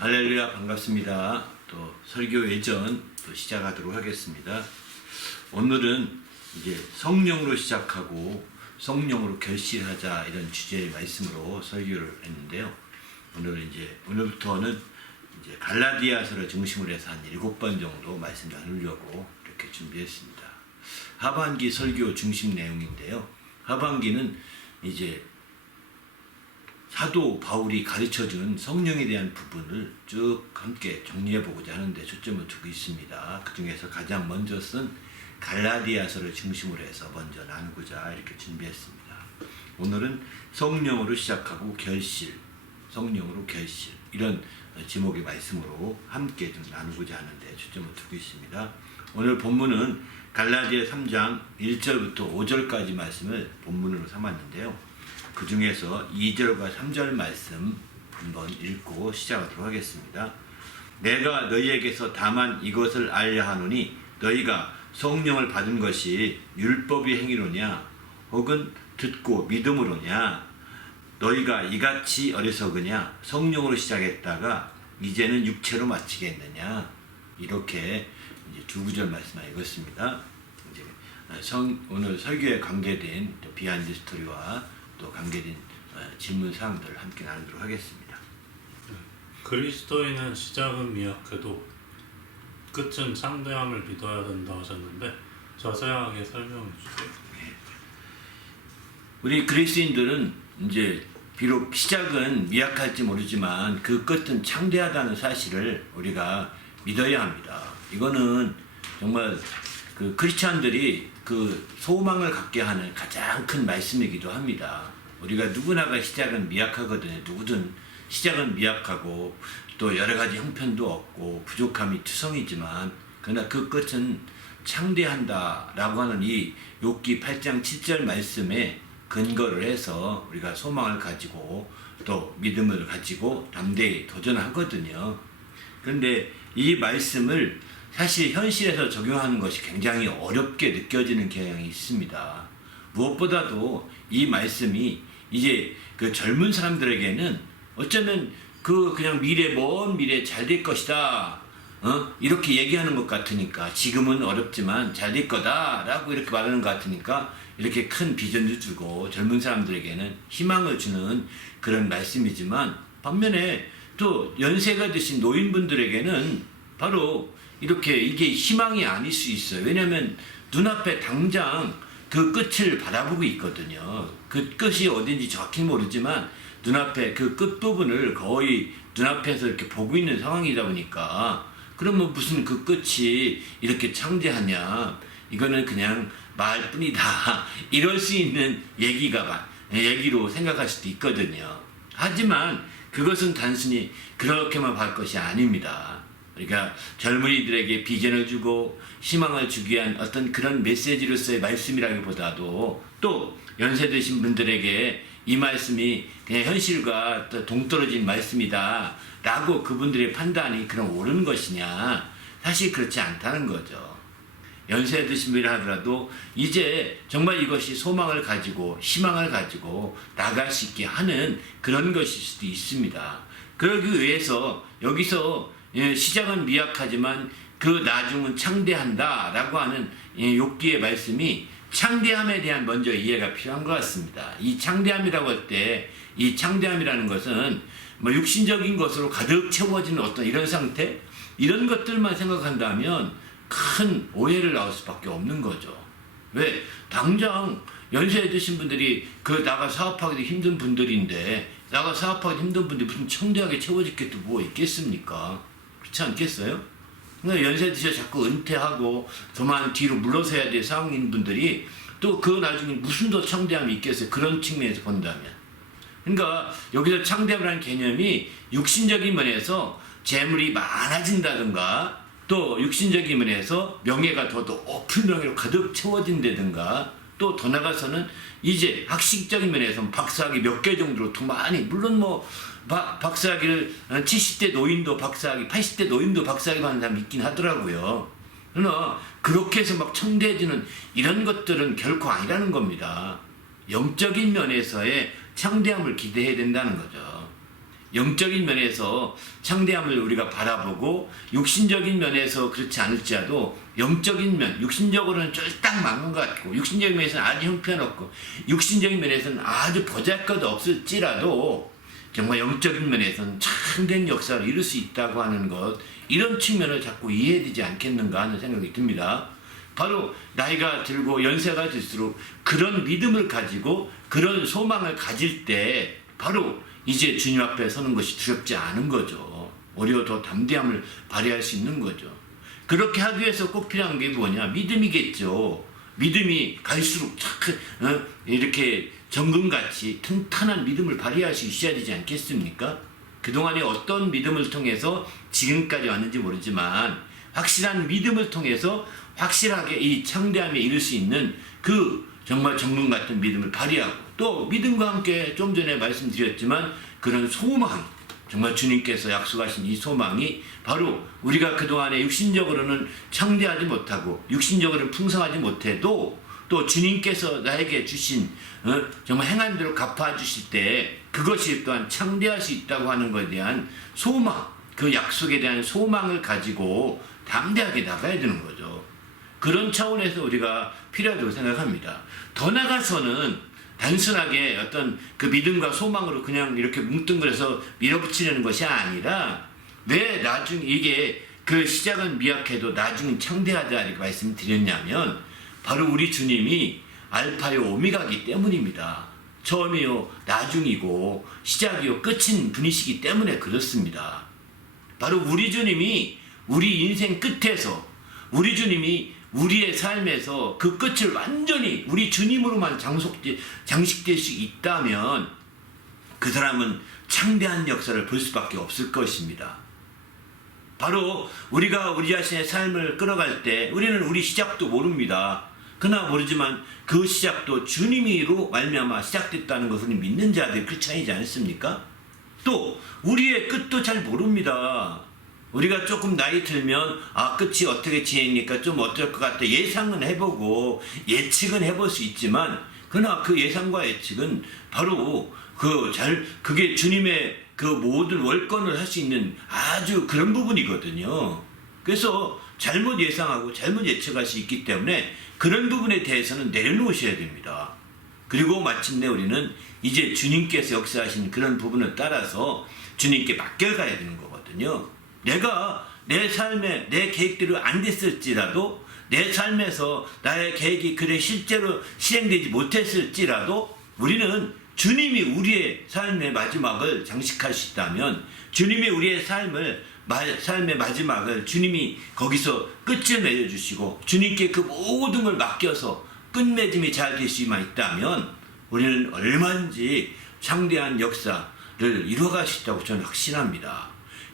할렐루야, 반갑습니다. 또 설교 예전 또 시작하도록 하겠습니다. 오늘은 이제 성령으로 시작하고 성령으로 결실하자 이런 주제의 말씀으로 설교를 했는데요. 오늘부터는 이제 갈라디아서를 중심으로 해서 한 7번 정도 말씀 나누려고 이렇게 준비했습니다. 하반기 설교 중심 내용인데요. 하반기는 이제 사도 바울이 가르쳐준 성령에 대한 부분을 쭉 함께 정리해보고자 하는데 초점을 두고 있습니다. 그 중에서 가장 먼저 쓴 갈라디아서를 중심으로 해서 먼저 나누고자 이렇게 준비했습니다. 오늘은 성령으로 시작하고 결실, 성령으로 결실 이런 제목의 말씀으로 함께 좀 나누고자 하는데 초점을 두고 있습니다. 오늘 본문은 갈라디아 3장 1절부터 5절까지 말씀을 본문으로 삼았는데요. 그 중에서 2절과 3절 말씀 한번 읽고 시작하도록 하겠습니다. 내가 너희에게서 다만 이것을 알려 하노니 너희가 성령을 받은 것이 율법의 행위로냐 혹은 듣고 믿음으로냐 너희가 이같이 어리석으냐 성령으로 시작했다가 이제는 육체로 마치겠느냐 이렇게 이제 두 구절 말씀을 읽었습니다. 이제 오늘 설교에 관계된 비하인드 스토리와 또 관계된 질문 사항들을 함께 나누도록 하겠습니다. 그리스도인은 시작은 미약해도 끝은 창대함을 믿어야 된다 하셨는데 자세하게 설명해 주세요. 우리 그리스도인들은 이제 비록 시작은 미약할지 모르지만 그 끝은 창대하다는 사실을 우리가 믿어야 합니다. 이거는 정말 그 크리스찬들이 그 소망을 갖게 하는 가장 큰 말씀이기도 합니다. 우리가 누구나가 시작은 미약하거든요. 누구든 시작은 미약하고 또 여러 가지 형편도 없고 부족함이 투성이지만 그러나 그 끝은 창대한다라고 하는 이 욥기 8장 7절 말씀에 근거를 해서 우리가 소망을 가지고 또 믿음을 가지고 담대히 도전하거든요. 그런데 이 말씀을 사실 현실에서 적용하는 것이 굉장히 어렵게 느껴지는 경향이 있습니다. 무엇보다도 이 말씀이 이제 그 젊은 사람들에게는 어쩌면 그냥 먼 미래 잘 될 것이다. 이렇게 얘기하는 것 같으니까 지금은 어렵지만 잘 될 거다라고 이렇게 말하는 것 같으니까 이렇게 큰 비전도 주고 젊은 사람들에게는 희망을 주는 그런 말씀이지만 반면에 또 연세가 드신 노인분들에게는 바로 이렇게 이게 희망이 아닐 수 있어요. 왜냐하면 눈앞에 당장 그 끝을 바라보고 있거든요. 그 끝이 어딘지 정확히 모르지만 눈앞에 그 끝부분을 거의 눈앞에서 이렇게 보고 있는 상황이다 보니까 그러면 무슨 그 끝이 이렇게 창대하냐 이거는 그냥 말뿐이다 이럴 수 있는 얘기로 생각할 수도 있거든요. 하지만 그것은 단순히 그렇게만 볼 것이 아닙니다. 그러니까 젊은이들에게 비전을 주고 희망을 주기 위한 어떤 그런 메시지로서의 말씀이라기보다도 또 연세 드신 분들에게 이 말씀이 그냥 현실과 동떨어진 말씀이다 라고 그분들의 판단이 그럼 옳은 것이냐 사실 그렇지 않다는 거죠. 연세 드신 분이라 하더라도 이제 정말 이것이 소망을 가지고 희망을 가지고 나갈 수 있게 하는 그런 것일 수도 있습니다. 그러기 위해서 여기서 시작은 미약하지만 그 나중은 창대한다 라고 하는 욥기의 말씀이 창대함에 대한 먼저 이해가 필요한 것 같습니다. 이 창대함이라고 할 때 이 창대함이라는 것은 육신적인 것으로 가득 채워지는 어떤 이런 상태 이런 것들만 생각한다면 큰 오해를 나올 수밖에 없는 거죠. 왜? 당장 연세 드신 분들이 나가 사업하기도 힘든 분들인데 나가 사업하기 힘든 분들이 무슨 창대하게 채워질 게 또 뭐 있겠습니까? 그렇지 않겠어요? 그러니까 연세 드셔 자꾸 은퇴하고 저만 뒤로 물러서야 될 상황인 분들이 또 그 나중에 무슨 더 창대함이 있겠어요? 그런 측면에서 본다면. 그러니까 여기서 창대함이라는 개념이 육신적인 면에서 재물이 많아진다든가 또 육신적인 면에서 명예가 더 높은 명예로 가득 채워진다든가 또 더 나가서는 이제 학식적인 면에서 박사학위 몇 개 정도로 더 많이 물론 박사학위를 70대 노인도 박사학위 80대 노인도 박사학위 받는 사람이 있긴 하더라고요. 그러나 그렇게 해서 막 창대해지는 이런 것들은 결코 아니라는 겁니다. 영적인 면에서의 창대함을 기대해야 된다는 거죠. 영적인 면에서 창대함을 우리가 바라보고 육신적인 면에서 그렇지 않을지라도 영적인 면, 육신적으로는 쫄딱 망한 것 같고 육신적인 면에서는 아주 형편없고 육신적인 면에서는 아주 보잘것 없을지라도 정말 영적인 면에서는 참된 역사를 이룰 수 있다고 하는 것, 이런 측면을 자꾸 이해해야 되지 않겠는가 하는 생각이 듭니다. 바로 나이가 들고 연세가 들수록 그런 믿음을 가지고 그런 소망을 가질 때 바로 이제 주님 앞에 서는 것이 두렵지 않은 거죠. 오히려 더 담대함을 발휘할 수 있는 거죠. 그렇게 하기 위해서 꼭 필요한 게 뭐냐? 믿음이겠죠. 믿음이 갈수록 이렇게 정금같이 튼튼한 믿음을 발휘할 수 있어야 되지 않겠습니까? 그동안에 어떤 믿음을 통해서 지금까지 왔는지 모르지만 확실한 믿음을 통해서 확실하게 이 창대함에 이를 수 있는 그 정말 정금 같은 믿음을 발휘하고 또 믿음과 함께 좀 전에 말씀드렸지만 그런 소망, 정말 주님께서 약속하신 이 소망이 바로 우리가 그동안에 육신적으로는 창대하지 못하고 육신적으로는 풍성하지 못해도 또 주님께서 나에게 주신 정말 행한 대로 갚아주실 때 그것이 또한 창대할 수 있다고 하는 것에 대한 소망, 그 약속에 대한 소망을 가지고 담대하게 나가야 되는 거죠. 그런 차원에서 우리가 필요하다고 생각합니다. 더 나아가서는 단순하게 어떤 그 믿음과 소망으로 그냥 이렇게 뭉뚱그려서 밀어붙이려는 것이 아니라 왜 나중 이게 그 시작은 미약해도 나중은 창대하다 이렇게 말씀드렸냐면 바로 우리 주님이 알파요 오메가이기 때문입니다. 처음이요 나중이고 시작이요 끝인 분이시기 때문에 그렇습니다. 바로 우리 주님이 우리 인생 끝에서 우리 주님이 우리의 삶에서 그 끝을 완전히 우리 주님으로만 장식될 수 있다면 그 사람은 창대한 역사를 볼 수밖에 없을 것입니다. 바로 우리가 우리 자신의 삶을 끌어갈 때 우리는 우리 시작도 모릅니다. 그러나 모르지만 그 시작도 주님이로 말미암아 시작됐다는 것을 믿는 자들 그 차이지 않습니까? 또 우리의 끝도 잘 모릅니다. 우리가 조금 나이 들면 끝이 어떻게 지내니까 좀 어떨 것 같아 예상은 해보고 예측은 해볼 수 있지만 그러나 그 예상과 예측은 바로 그게 주님의 그 모든 월권을 할 수 있는 아주 그런 부분이거든요. 그래서 잘못 예상하고 잘못 예측할 수 있기 때문에 그런 부분에 대해서는 내려놓으셔야 됩니다. 그리고 마침내 우리는 이제 주님께서 역사하신 그런 부분을 따라서 주님께 맡겨가야 되는 거거든요. 내가 내 삶에 내 계획대로 안 됐을지라도 내 삶에서 나의 계획이 그래 실제로 실행되지 못했을지라도 우리는 주님이 우리의 삶의 마지막을 장식할 수 있다면 주님이 우리의 삶의 마지막을 주님이 거기서 끝을 맺어주시고 주님께 그 모든 걸 맡겨서 끝맺음이 잘 될 수만 있다면 우리는 얼마든지 창대한 역사를 이루어갈 수 있다고 저는 확신합니다.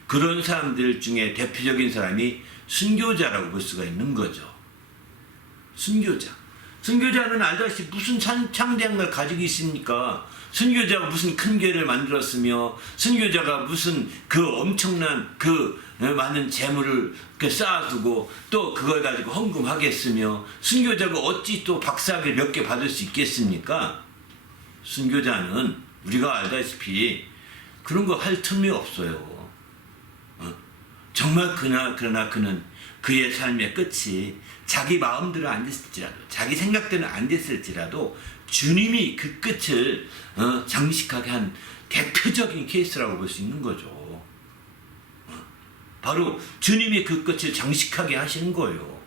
그런 사람들 중에 대표적인 사람이 순교자라고 볼 수가 있는 거죠. 순교자는 알다시피 무슨 창대한 걸 가지고 있습니까? 순교자가 무슨 큰 교회를 만들었으며 순교자가 무슨 그 엄청난 그 많은 재물을 쌓아두고 또 그걸 가지고 헌금하겠으며 순교자가 어찌 또 박사학위 몇 개 받을 수 있겠습니까? 순교자는 우리가 알다시피 그런 거 할 틈이 없어요. 정말 그러나 그는 그의 삶의 끝이 자기 마음대로 안 됐을지라도 자기 생각대로 안 됐을지라도 주님이 그 끝을 장식하게 한 대표적인 케이스라고 볼 수 있는 거죠. 바로 주님이 그 끝을 장식하게 하시는 거예요.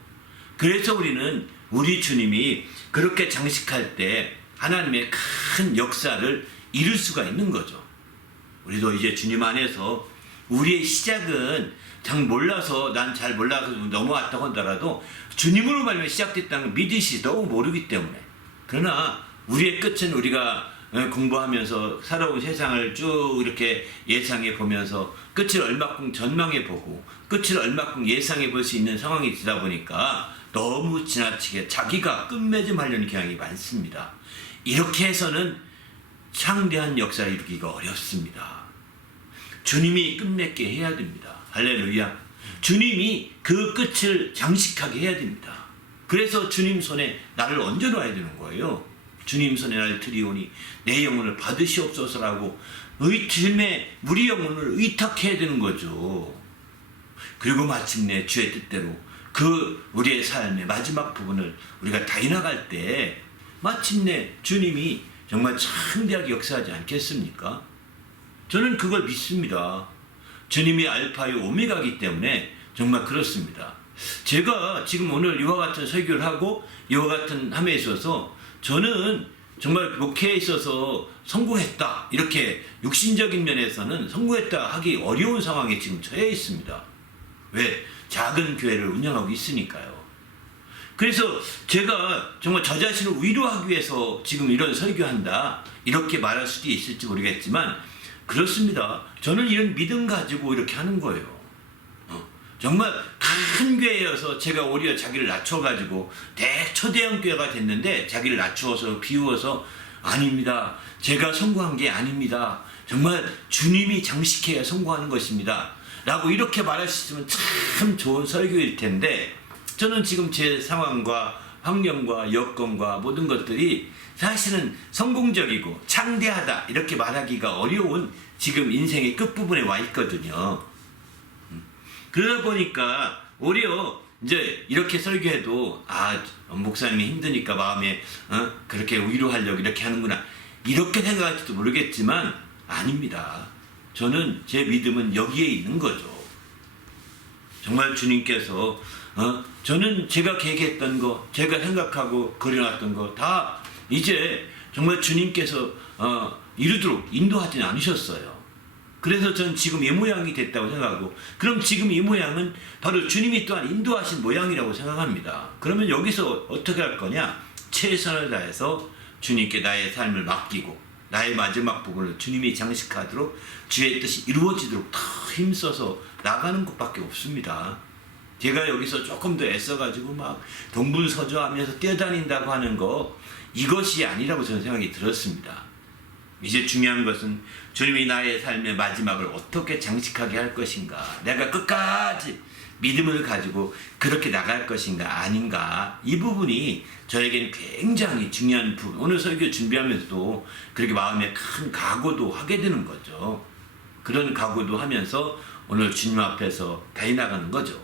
그래서 우리는 우리 주님이 그렇게 장식할 때 하나님의 큰 역사를 이룰 수가 있는 거죠. 우리도 이제 주님 안에서 우리의 시작은 난 잘 몰라서 넘어왔다고 하더라도 주님으로 말미암아 시작됐다는 걸 믿으시 너무 모르기 때문에 그러나 우리의 끝은 우리가 공부하면서 살아온 세상을 쭉 이렇게 예상해 보면서 끝을 얼마큼 전망해 보고 끝을 얼마큼 예상해 볼 수 있는 상황이 되다 보니까 너무 지나치게 자기가 끝맺음 하려는 경향이 많습니다. 이렇게 해서는 창대한 역사를 이루기가 어렵습니다. 주님이 끝맺게 해야 됩니다. 할렐루야. 주님이 그 끝을 장식하게 해야 됩니다. 그래서 주님 손에 나를 얹어놔야 되는 거예요. 주님 손에 나를 드리오니 내 영혼을 받으시옵소서라고 주님의 우리 영혼을 의탁해야 되는 거죠. 그리고 마침내 주의 뜻대로 그 우리의 삶의 마지막 부분을 우리가 다 해나갈 때 마침내 주님이 정말 창대하게 역사하지 않겠습니까? 저는 그걸 믿습니다. 주님이 알파요 오메가이기 때문에 정말 그렇습니다. 제가 지금 오늘 이와 같은 설교를 하고 이와 같은 함에 있어서 저는 정말 목회에 있어서 성공했다, 이렇게 육신적인 면에서는 성공했다 하기 어려운 상황에 지금 처해 있습니다. 왜? 작은 교회를 운영하고 있으니까요. 그래서 제가 정말 저 자신을 위로하기 위해서 지금 이런 설교한다, 이렇게 말할 수도 있을지 모르겠지만 그렇습니다. 저는 이런 믿음 가지고 이렇게 하는 거예요. 정말 큰 교회여서 제가 오히려 자기를 낮춰가지고 초대형 교회가 됐는데 자기를 낮추어서 비우어서 아닙니다. 제가 성공한 게 아닙니다. 정말 주님이 장식해야 성공하는 것입니다. 라고 이렇게 말할 수 있으면 참 좋은 설교일 텐데 저는 지금 제 상황과 환경과 여건과 모든 것들이 사실은 성공적이고 창대하다 이렇게 말하기가 어려운 지금 인생의 끝부분에 와 있거든요. 그러다 보니까 오히려 이제 이렇게 설교해도 목사님이 힘드니까 마음에 그렇게 위로하려고 이렇게 하는구나 이렇게 생각할지도 모르겠지만 아닙니다. 저는 제 믿음은 여기에 있는 거죠. 정말 주님께서 저는 제가 계획했던 거, 제가 생각하고 그려놨던 거 다 이제 정말 주님께서 이루도록 인도하진 않으셨어요. 그래서 전 지금 이 모양이 됐다고 생각하고, 그럼 지금 이 모양은 바로 주님이 또한 인도하신 모양이라고 생각합니다. 그러면 여기서 어떻게 할 거냐? 최선을 다해서 주님께 나의 삶을 맡기고 나의 마지막 부분을 주님이 장식하도록 주의 뜻이 이루어지도록 더 힘써서 나가는 것밖에 없습니다. 제가 여기서 조금 더 애써가지고 막 동분서주하면서 뛰어다닌다고 하는 거, 이것이 아니라고 저는 생각이 들었습니다. 이제 중요한 것은 주님이 나의 삶의 마지막을 어떻게 장식하게 할 것인가, 내가 끝까지 믿음을 가지고 그렇게 나갈 것인가 아닌가, 이 부분이 저에게는 굉장히 중요한 부분. 오늘 설교 준비하면서도 그렇게 마음에 큰 각오도 하게 되는 거죠. 그런 각오도 하면서 오늘 주님 앞에서 배나가는 거죠.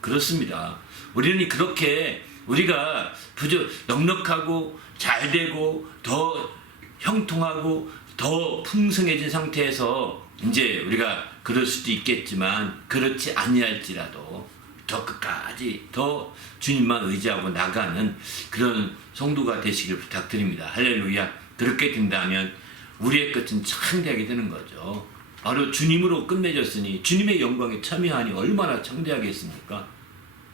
그렇습니다. 우리는 그렇게 우리가 부족 넉넉하고 잘되고 더 형통하고 더 풍성해진 상태에서 이제 우리가 그럴 수도 있겠지만 그렇지 아니할지라도 더 끝까지 더 주님만 의지하고 나가는 그런 성도가 되시길 부탁드립니다. 할렐루야. 그렇게 된다면 우리의 끝은 창대하게 되는 거죠. 바로 주님으로 끝맺었으니 주님의 영광에 참여하니 얼마나 창대하겠습니까?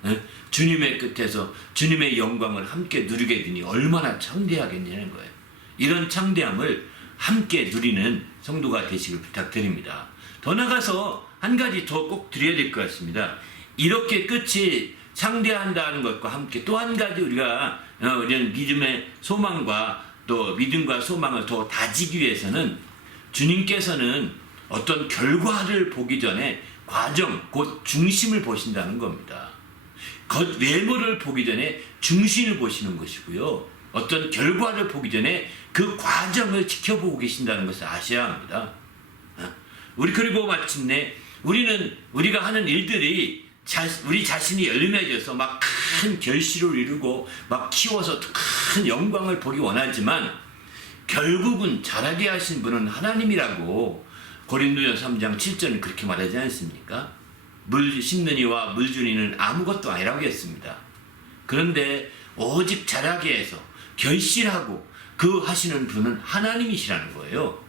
네? 주님의 끝에서 주님의 영광을 함께 누리게 되니 얼마나 창대하겠냐는 거예요. 이런 창대함을 함께 누리는 성도가 되시길 부탁드립니다. 더 나가서 한 가지 더 꼭 드려야 될 것 같습니다. 이렇게 끝이 창대한다는 것과 함께 또 한 가지 우리가 이런 믿음의 소망과 또 믿음과 소망을 더 다지기 위해서는 주님께서는 어떤 결과를 보기 전에 과정, 곧 중심을 보신다는 겁니다. 겉 외모를 보기 전에 중심을 보시는 것이고요. 어떤 결과를 보기 전에 그 과정을 지켜보고 계신다는 것을 아셔야 합니다. 그리고 마침내 우리가 하는 일들이 우리 자신이 열매져서 막 큰 결실을 이루고 막 키워서 큰 영광을 보기 원하지만 결국은 자라게 하신 분은 하나님이라고 고린도전서 3장 7절은 그렇게 말하지 않습니까? 물 심는 이와 물 주는 이는 아무것도 아니라고 했습니다. 그런데 오직 자라게 해서 결실하고 그 하시는 분은 하나님이시라는 거예요.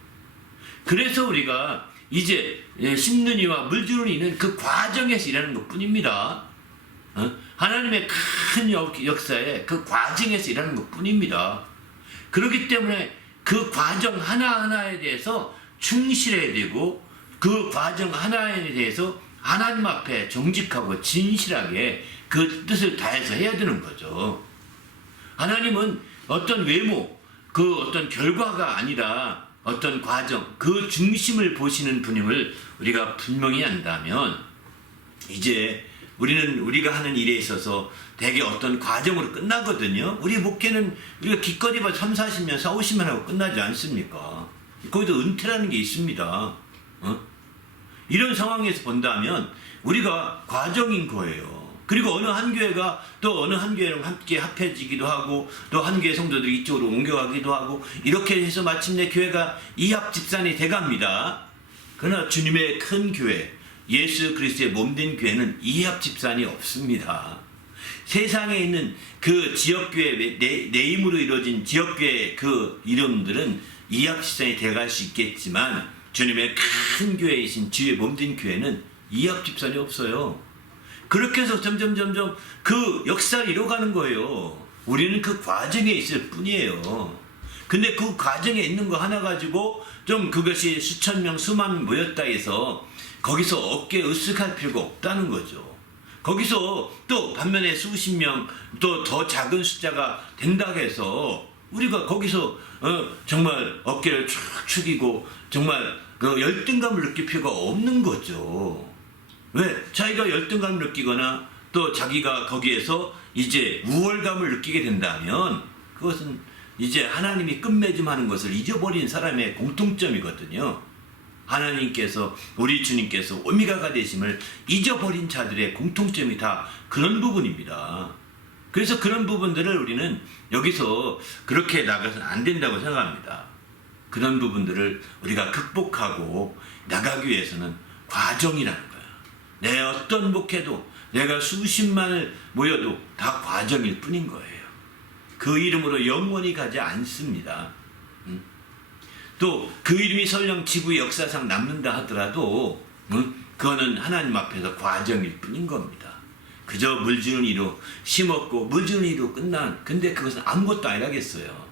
그래서 우리가 이제 심는 이와 물 주는 이는 그 과정에서 일하는 것 뿐입니다. 하나님의 큰 역사에 그 과정에서 일하는 것 뿐입니다. 그렇기 때문에 그 과정 하나하나에 대해서 충실해야 되고 그 과정 하나에 대해서 하나님 앞에 정직하고 진실하게 그 뜻을 다해서 해야 되는 거죠. 하나님은 어떤 외모, 그 어떤 결과가 아니라 어떤 과정, 그 중심을 보시는 분임을 우리가 분명히 안다면 이제 우리가 하는 일에 있어서 대개 어떤 과정으로 끝나거든요. 우리 목회는 우리가 기껏 해봐 30, 40년, 40, 50년 하고 끝나지 않습니까? 거기도 은퇴라는 게 있습니다. 이런 상황에서 본다면 우리가 과정인 거예요. 그리고 어느 한 교회가 또 어느 한 교회랑 함께 합해지기도 하고 또 한 교회 성도들이 이쪽으로 옮겨가기도 하고 이렇게 해서 마침내 교회가 이합 집산이 돼갑니다. 그러나 주님의 큰 교회, 예수 그리스도의 몸된 교회는 이합 집산이 없습니다. 세상에 있는 그 지역교회, 내 힘으로 이루어진 지역교회 그 이름들은 이합 집산이 돼갈 수 있겠지만 주님의 큰 교회이신 주의 몸된 교회는 이합 집산이 없어요. 그렇게 해서 점점 그 역사를 이뤄가는 거예요. 우리는 그 과정에 있을 뿐이에요. 근데 그 과정에 있는 거 하나 가지고 좀 그것이 수천 명, 수만 명 모였다 해서 거기서 어깨에 으쓱할 필요가 없다는 거죠. 거기서 또 반면에 수십 명, 또 더 작은 숫자가 된다고 해서 우리가 거기서 정말 어깨를 쭉 축이고 정말 그 열등감을 느낄 필요가 없는 거죠. 왜? 자기가 열등감을 느끼거나 또 자기가 거기에서 이제 우월감을 느끼게 된다면 그것은 이제 하나님이 끝맺음하는 것을 잊어버린 사람의 공통점이거든요. 하나님께서 우리 주님께서 오미가가 되심을 잊어버린 자들의 공통점이 다 그런 부분입니다. 그래서 그런 부분들을 우리는 여기서 그렇게 나가서는 안 된다고 생각합니다. 그런 부분들을 우리가 극복하고 나가기 위해서는 과정이라는 거예요. 내 어떤 목회도 내가 수십만을 모여도 다 과정일 뿐인 거예요. 그 이름으로 영원히 가지 않습니다. 또 그 이름이 설령 지구의 역사상 남는다 하더라도 그거는 하나님 앞에서 과정일 뿐인 겁니다. 그저 물 주는 이로 심었고 물 주는 이로 끝난, 근데 그것은 아무것도 아니라겠어요.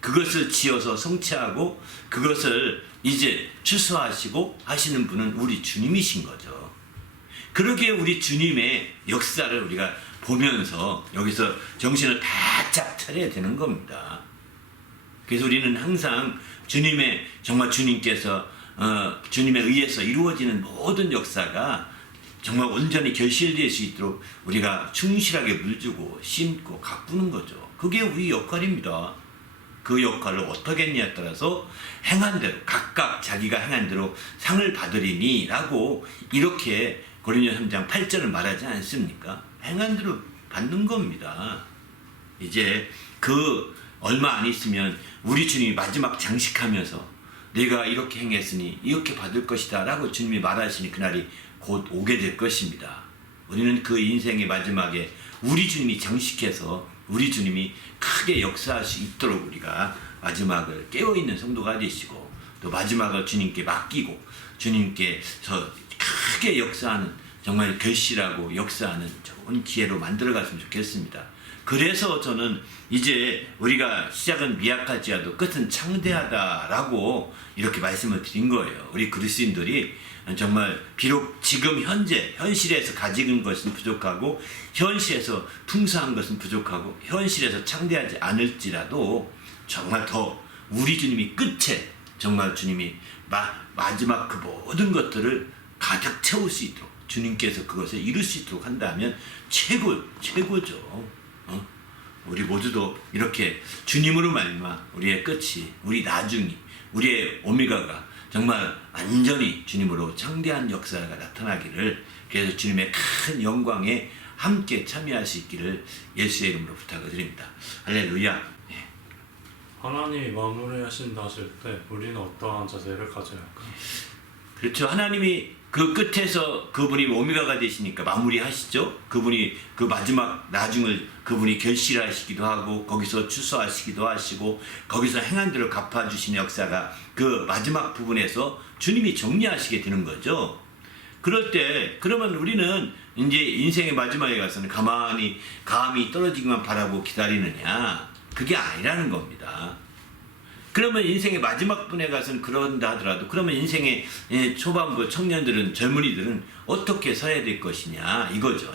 그것을 지어서 성취하고 그것을 이제 추수하시고 하시는 분은 우리 주님이신 거죠. 그러기에 우리 주님의 역사를 우리가 보면서 여기서 정신을 바짝 차려야 되는 겁니다. 그래서 우리는 항상 주님의, 정말 주님께서 주님에 의해서 이루어지는 모든 역사가 정말 온전히 결실될 수 있도록 우리가 충실하게 물주고 심고 가꾸는 거죠. 그게 우리 역할입니다. 그 역할을 어떻게 했냐에 따라서 행한 대로, 각각 자기가 행한 대로 상을 받으리니 라고 이렇게 고린도서 3장 8절을 말하지 않습니까? 행한 대로 받는 겁니다. 이제 그 얼마 안 있으면 우리 주님이 마지막 장식하면서 내가 이렇게 행했으니 이렇게 받을 것이다 라고 주님이 말하시니 그날이 곧 오게 될 것입니다. 우리는 그 인생의 마지막에 우리 주님이 장식해서 우리 주님이 크게 역사할 수 있도록 우리가 마지막을 깨어있는 성도가 되시고 또 마지막을 주님께 맡기고 주님께서 크게 역사하는, 정말 결실하고 역사하는 좋은 기회로 만들어갔으면 좋겠습니다. 그래서 저는 이제 우리가 시작은 미약할지라도 끝은 창대하다라고 이렇게 말씀을 드린 거예요. 우리 그리스도인들이 정말 비록 지금 현실에서 가진 것은 부족하고 현실에서 풍성한 것은 부족하고 현실에서 창대하지 않을지라도 정말 더 우리 주님이 끝에 정말 주님이 마지막 그 모든 것들을 가득 채울 수 있도록 주님께서 그것을 이룰 수 있도록 한다면 최고죠. 우리 모두도 이렇게 주님으로 말미암아 우리의 끝이, 우리 나중이, 우리의 오미가가 정말 완전히 주님으로 창대한 역사가 나타나기를, 그래서 주님의 큰 영광에 함께 참여할 수 있기를 예수의 이름으로 부탁을 드립니다. 할렐루야. 네. 하나님이 마무리하신다 하실 때 우리는 어떠한 자세를 가져야 할까요? 그렇죠. 하나님이 그 끝에서 그분이 오미가가 되시니까 마무리하시죠. 그분이 그 마지막 나중을 그분이 결실하시기도 하고 거기서 추수하시기도 하시고 거기서 행한 대로 갚아주시는 역사가 그 마지막 부분에서 주님이 정리하시게 되는 거죠. 그럴 때 그러면 우리는 이제 인생의 마지막에 가서는 감히 떨어지기만 바라고 기다리느냐, 그게 아니라는 겁니다. 그러면 인생의 마지막 분에 가서는 그런다 하더라도 그러면 인생의 초반부 청년들은, 젊은이들은 어떻게 서야 될 것이냐 이거죠.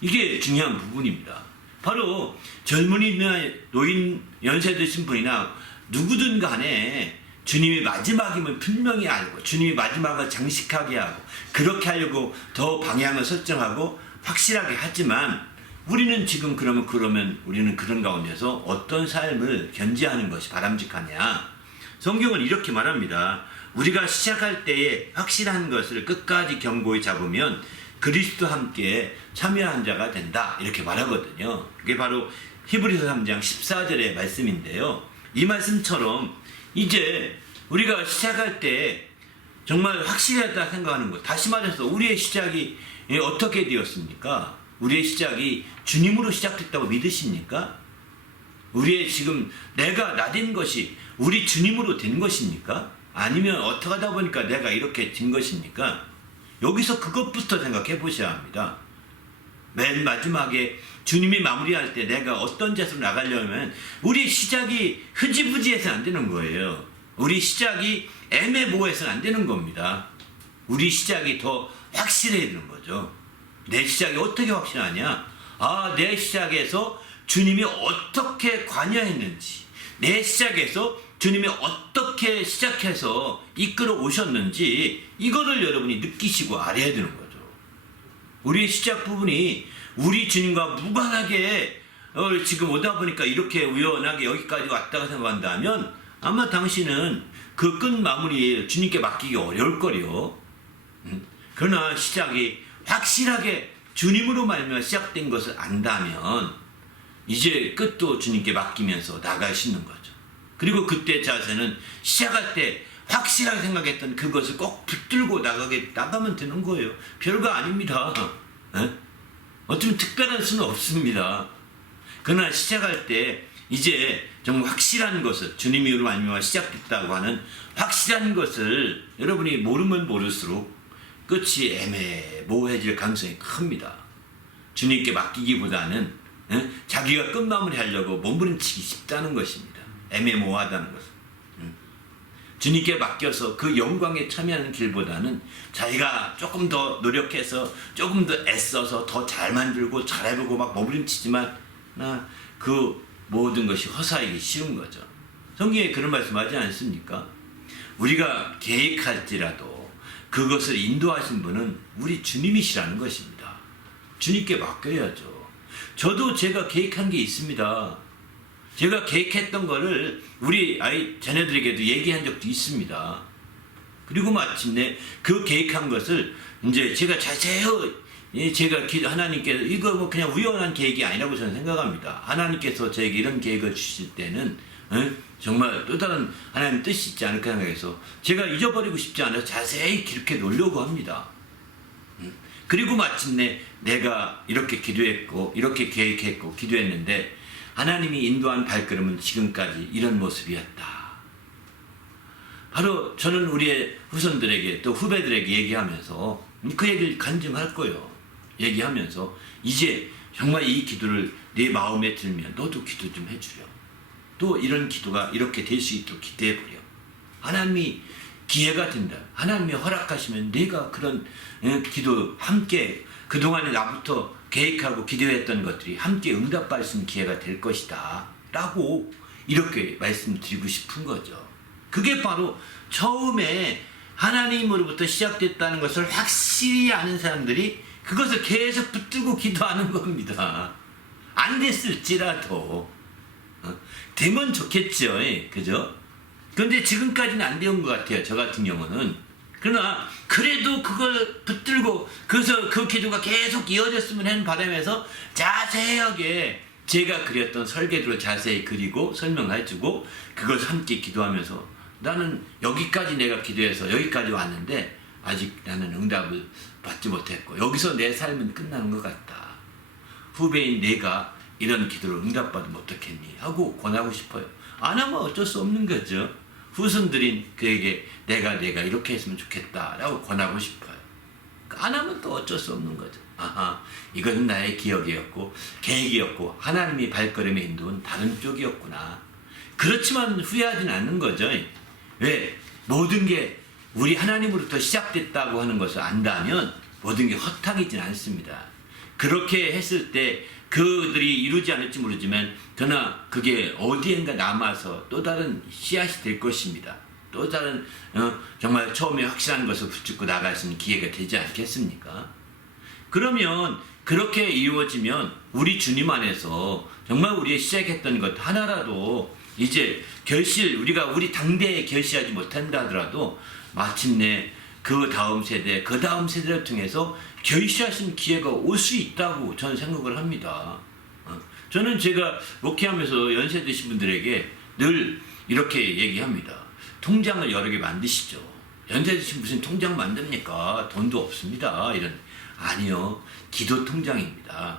이게 중요한 부분입니다. 바로 젊은이나 노인, 연세 드신 분이나 누구든 간에 주님이 마지막임을 분명히 알고 주님이 마지막을 장식하게 하고 그렇게 하려고 더 방향을 설정하고 확실하게 하지만 우리는 지금 그러면 우리는 그런 가운데서 어떤 삶을 견지하는 것이 바람직하냐? 성경은 이렇게 말합니다. 우리가 시작할 때에 확실한 것을 끝까지 견고히 잡으면 그리스도와 함께 참여한 자가 된다. 이렇게 말하거든요. 그게 바로 히브리서 3장 14절의 말씀인데요. 이 말씀처럼 이제 우리가 시작할 때 정말 확실하다 생각하는 것. 다시 말해서 우리의 시작이 어떻게 되었습니까? 우리의 시작이 주님으로 시작됐다고 믿으십니까? 우리의 지금 내가 나된 것이 우리 주님으로 된 것입니까? 아니면 어떻게 하다 보니까 내가 이렇게 된 것입니까? 여기서 그것부터 생각해 보셔야 합니다. 맨 마지막에 주님이 마무리할 때 내가 어떤 자세로 나가려면 우리 시작이 흐지부지해서는 안 되는 거예요. 우리 시작이 애매모호해서는 안 되는 겁니다. 우리 시작이 더 확실해야 되는 거죠. 내 시작이 어떻게 확실하냐? 내 시작에서 주님이 어떻게 관여했는지, 내 시작에서 주님이 어떻게 시작해서 이끌어 오셨는지 이거를 여러분이 느끼시고 알아야 되는 거죠. 우리의 시작 부분이 우리 주님과 무관하게 지금 오다 보니까 이렇게 우연하게 여기까지 왔다가 생각한다면 아마 당신은 그 끝 마무리 주님께 맡기기 어려울 거요. 그러나 시작이 확실하게 주님으로 말미암아 시작된 것을 안다면 이제 끝도 주님께 맡기면서 나갈 수 있는 거죠. 그리고 그때 자세는 시작할 때 확실하게 생각했던 그것을 꼭 붙들고 나가면 되는 거예요. 별거 아닙니다. 어쩌면 특별한 수는 없습니다. 그러나 시작할 때 이제 정말 확실한 것을 주님으로 말미암아 시작됐다고 하는 확실한 것을 여러분이 모르면 모를수록 끝이 애매모호해질 가능성이 큽니다. 주님께 맡기기보다는 자기가 끝마무리 하려고 몸부림치기 쉽다는 것입니다. 애매모호하다는 것은. 주님께 맡겨서 그 영광에 참여하는 길보다는 자기가 조금 더 노력해서 조금 더 애써서 더 잘 만들고 잘해보고 막 몸부림치지만 그 모든 것이 허사이기 쉬운 거죠. 성경에 그런 말씀하지 않습니까? 우리가 계획할지라도 그것을 인도하신 분은 우리 주님이시라는 것입니다. 주님께 맡겨야죠. 저도 제가 계획한 게 있습니다. 제가 계획했던 거를 우리 자녀들에게도 얘기한 적도 있습니다. 그리고 마침내 그 계획한 것을 이제 제가 자세히 제가 하나님께서 이거 뭐 그냥 우연한 계획이 아니라고 저는 생각합니다. 하나님께서 저에게 이런 계획을 주실 때는 정말 또 다른 하나님 뜻이 있지 않을까 생각해서 제가 잊어버리고 싶지 않아서 자세히 기록해 놓으려고 합니다. 그리고 마침내 내가 이렇게 기도했고 이렇게 계획했고 기도했는데 하나님이 인도한 발걸음은 지금까지 이런 모습이었다. 바로 저는 우리의 후손들에게 또 후배들에게 얘기하면서 그 얘기를 간증할 거예요. 얘기하면서 이제 정말 이 기도를 내 마음에 들면 너도 기도 좀 해주렴. 또 이런 기도가 이렇게 될 수 있도록 기도해보렴. 하나님이 기회가 된다. 하나님이 허락하시면 내가 그런 기도 함께 그동안에 나부터 계획하고 기도했던 것들이 함께 응답받을 수 있는 기회가 될 것이다 라고 이렇게 말씀드리고 싶은 거죠. 그게 바로 처음에 하나님으로부터 시작됐다는 것을 확실히 아는 사람들이 그것을 계속 붙들고 기도하는 겁니다. 안 됐을지라도 되면 좋겠죠. 그죠? 그런데 지금까지는 안 되는 것 같아요. 저 같은 경우는. 그러나 그래도 그걸 붙들고 그래서 그 기도가 계속 이어졌으면 하는 바람에서 자세하게 제가 그렸던 설계도를 자세히 그리고 설명해주고 그것을 함께 기도하면서 나는 여기까지 내가 기도해서 여기까지 왔는데 아직 나는 응답을 받지 못했고 여기서 내 삶은 끝나는 것 같다. 후배인 내가 이런 기도를 응답받으면 어떻겠니 하고 권하고 싶어요. 안 하면 어쩔 수 없는 거죠. 후손들인 그에게 내가 이렇게 했으면 좋겠다라고 권하고 싶어요. 안 하면 또 어쩔 수 없는 거죠. 이것은 나의 기억이었고 계획이었고 하나님이 발걸음에 인도한 다른 쪽이었구나. 그렇지만 후회하진 않는 거죠. 왜? 모든 게 우리 하나님으로부터 시작됐다고 하는 것을 안다면 모든 게 허탕이진 않습니다. 그렇게 했을 때 그들이 이루지 않을지 모르지만 그러나 그게 어디엔가 남아서 또 다른 씨앗이 될 것입니다. 또 다른 정말 처음에 확실한 것을 붙잡고 나갈 수 있는 기회가 되지 않겠습니까? 그러면 그렇게 이루어지면 우리 주님 안에서 정말 우리의 시작했던 것 하나라도 이제 우리가 우리 당대에 결실하지 못한다 하더라도 마침내 그 다음 세대를 통해서 결실하신 기회가 올 수 있다고 저는 생각을 합니다. 저는 제가 목회하면서 연세 드신 분들에게 늘 이렇게 얘기합니다. 통장을 여러 개 만드시죠. 연세 드신 무슨 통장 만듭니까? 돈도 없습니다. 아니요. 기도 통장입니다.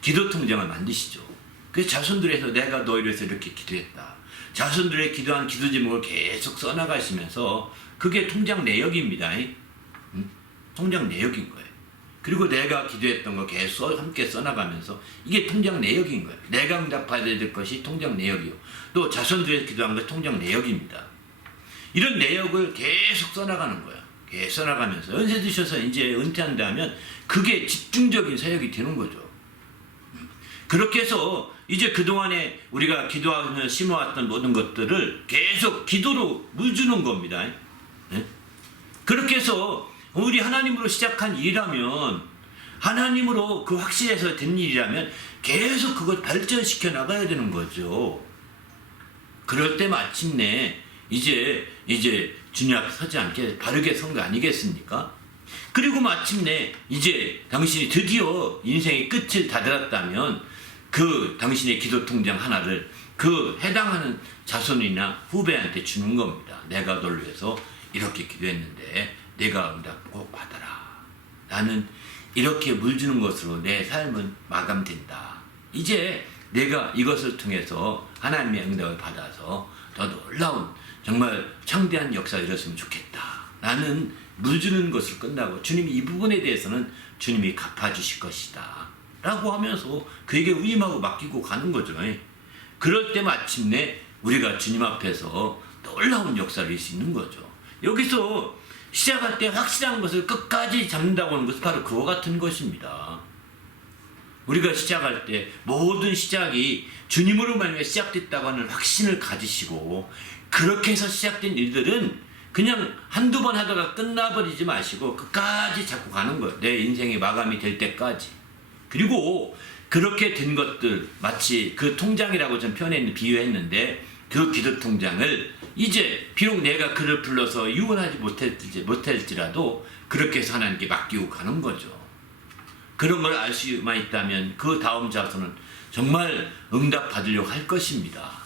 기도 통장을 만드시죠. 그 자손들에서 내가 너희를 위해서 이렇게 기도했다. 자손들의 기도한 기도 제목을 계속 써나가시면서 그게 통장 내역입니다. 통장 내역인 거예요. 그리고 내가 기도했던 거 계속 함께 써나가면서 이게 통장 내역인 거예요. 내가 응답받아야 될 것이 통장 내역이요. 또 자손들의 기도한 것 통장 내역입니다. 이런 내역을 계속 써나가는 거예요. 계속 써나가면서 연세 드셔서 이제 은퇴한다면 그게 집중적인 사역이 되는 거죠. 그렇게 해서 이제 그동안에 우리가 기도하면서 심어왔던 모든 것들을 계속 기도로 물주는 겁니다. 그렇게 해서 우리 하나님으로 시작한 일이라면, 하나님으로 그 확신에서 된 일이라면 계속 그걸 발전시켜 나가야 되는 거죠. 그럴 때 마침내 이제 주님 앞에 서지 않게 바르게 선 거 아니겠습니까? 그리고 마침내 이제 당신이 드디어 인생의 끝을 다다랐다면 그 당신의 기도 통장 하나를 그 해당하는 자손이나 후배한테 주는 겁니다. 내가 널 위해서 이렇게 기도했는데 내가 응답 꼭 받아라. 나는 이렇게 물주는 것으로 내 삶은 마감된다. 이제 내가 이것을 통해서 하나님의 응답을 받아서 더 놀라운 정말 창대한 역사를 이뤘으면 좋겠다. 나는 물주는 것을 끝나고 주님이 이 부분에 대해서는 주님이 갚아주실 것이다. 라고 하면서 그에게 위임하고 맡기고 가는 거죠. 그럴 때 마침내 우리가 주님 앞에서 놀라운 역사를 이룰 수 있는 거죠. 여기서 시작할 때 확실한 것을 끝까지 잡는다고 하는 것은 바로 그와 같은 것입니다. 우리가 시작할 때 모든 시작이 주님으로 말미암아 시작됐다고 하는 확신을 가지시고, 그렇게 해서 시작된 일들은 그냥 한두 번 하다가 끝나버리지 마시고 끝까지 잡고 가는 거예요. 내 인생의 마감이 될 때까지. 그리고 그렇게 된 것들, 마치 그 통장이라고 좀 비유했는데 그 기도 통장을 이제 비록 내가 그를 불러서 유언하지 못할지라도 그렇게 해서 하나님께 맡기고 가는 거죠. 그런 걸 알 수만 있다면 그 다음 자손은 정말 응답 받으려고 할 것입니다.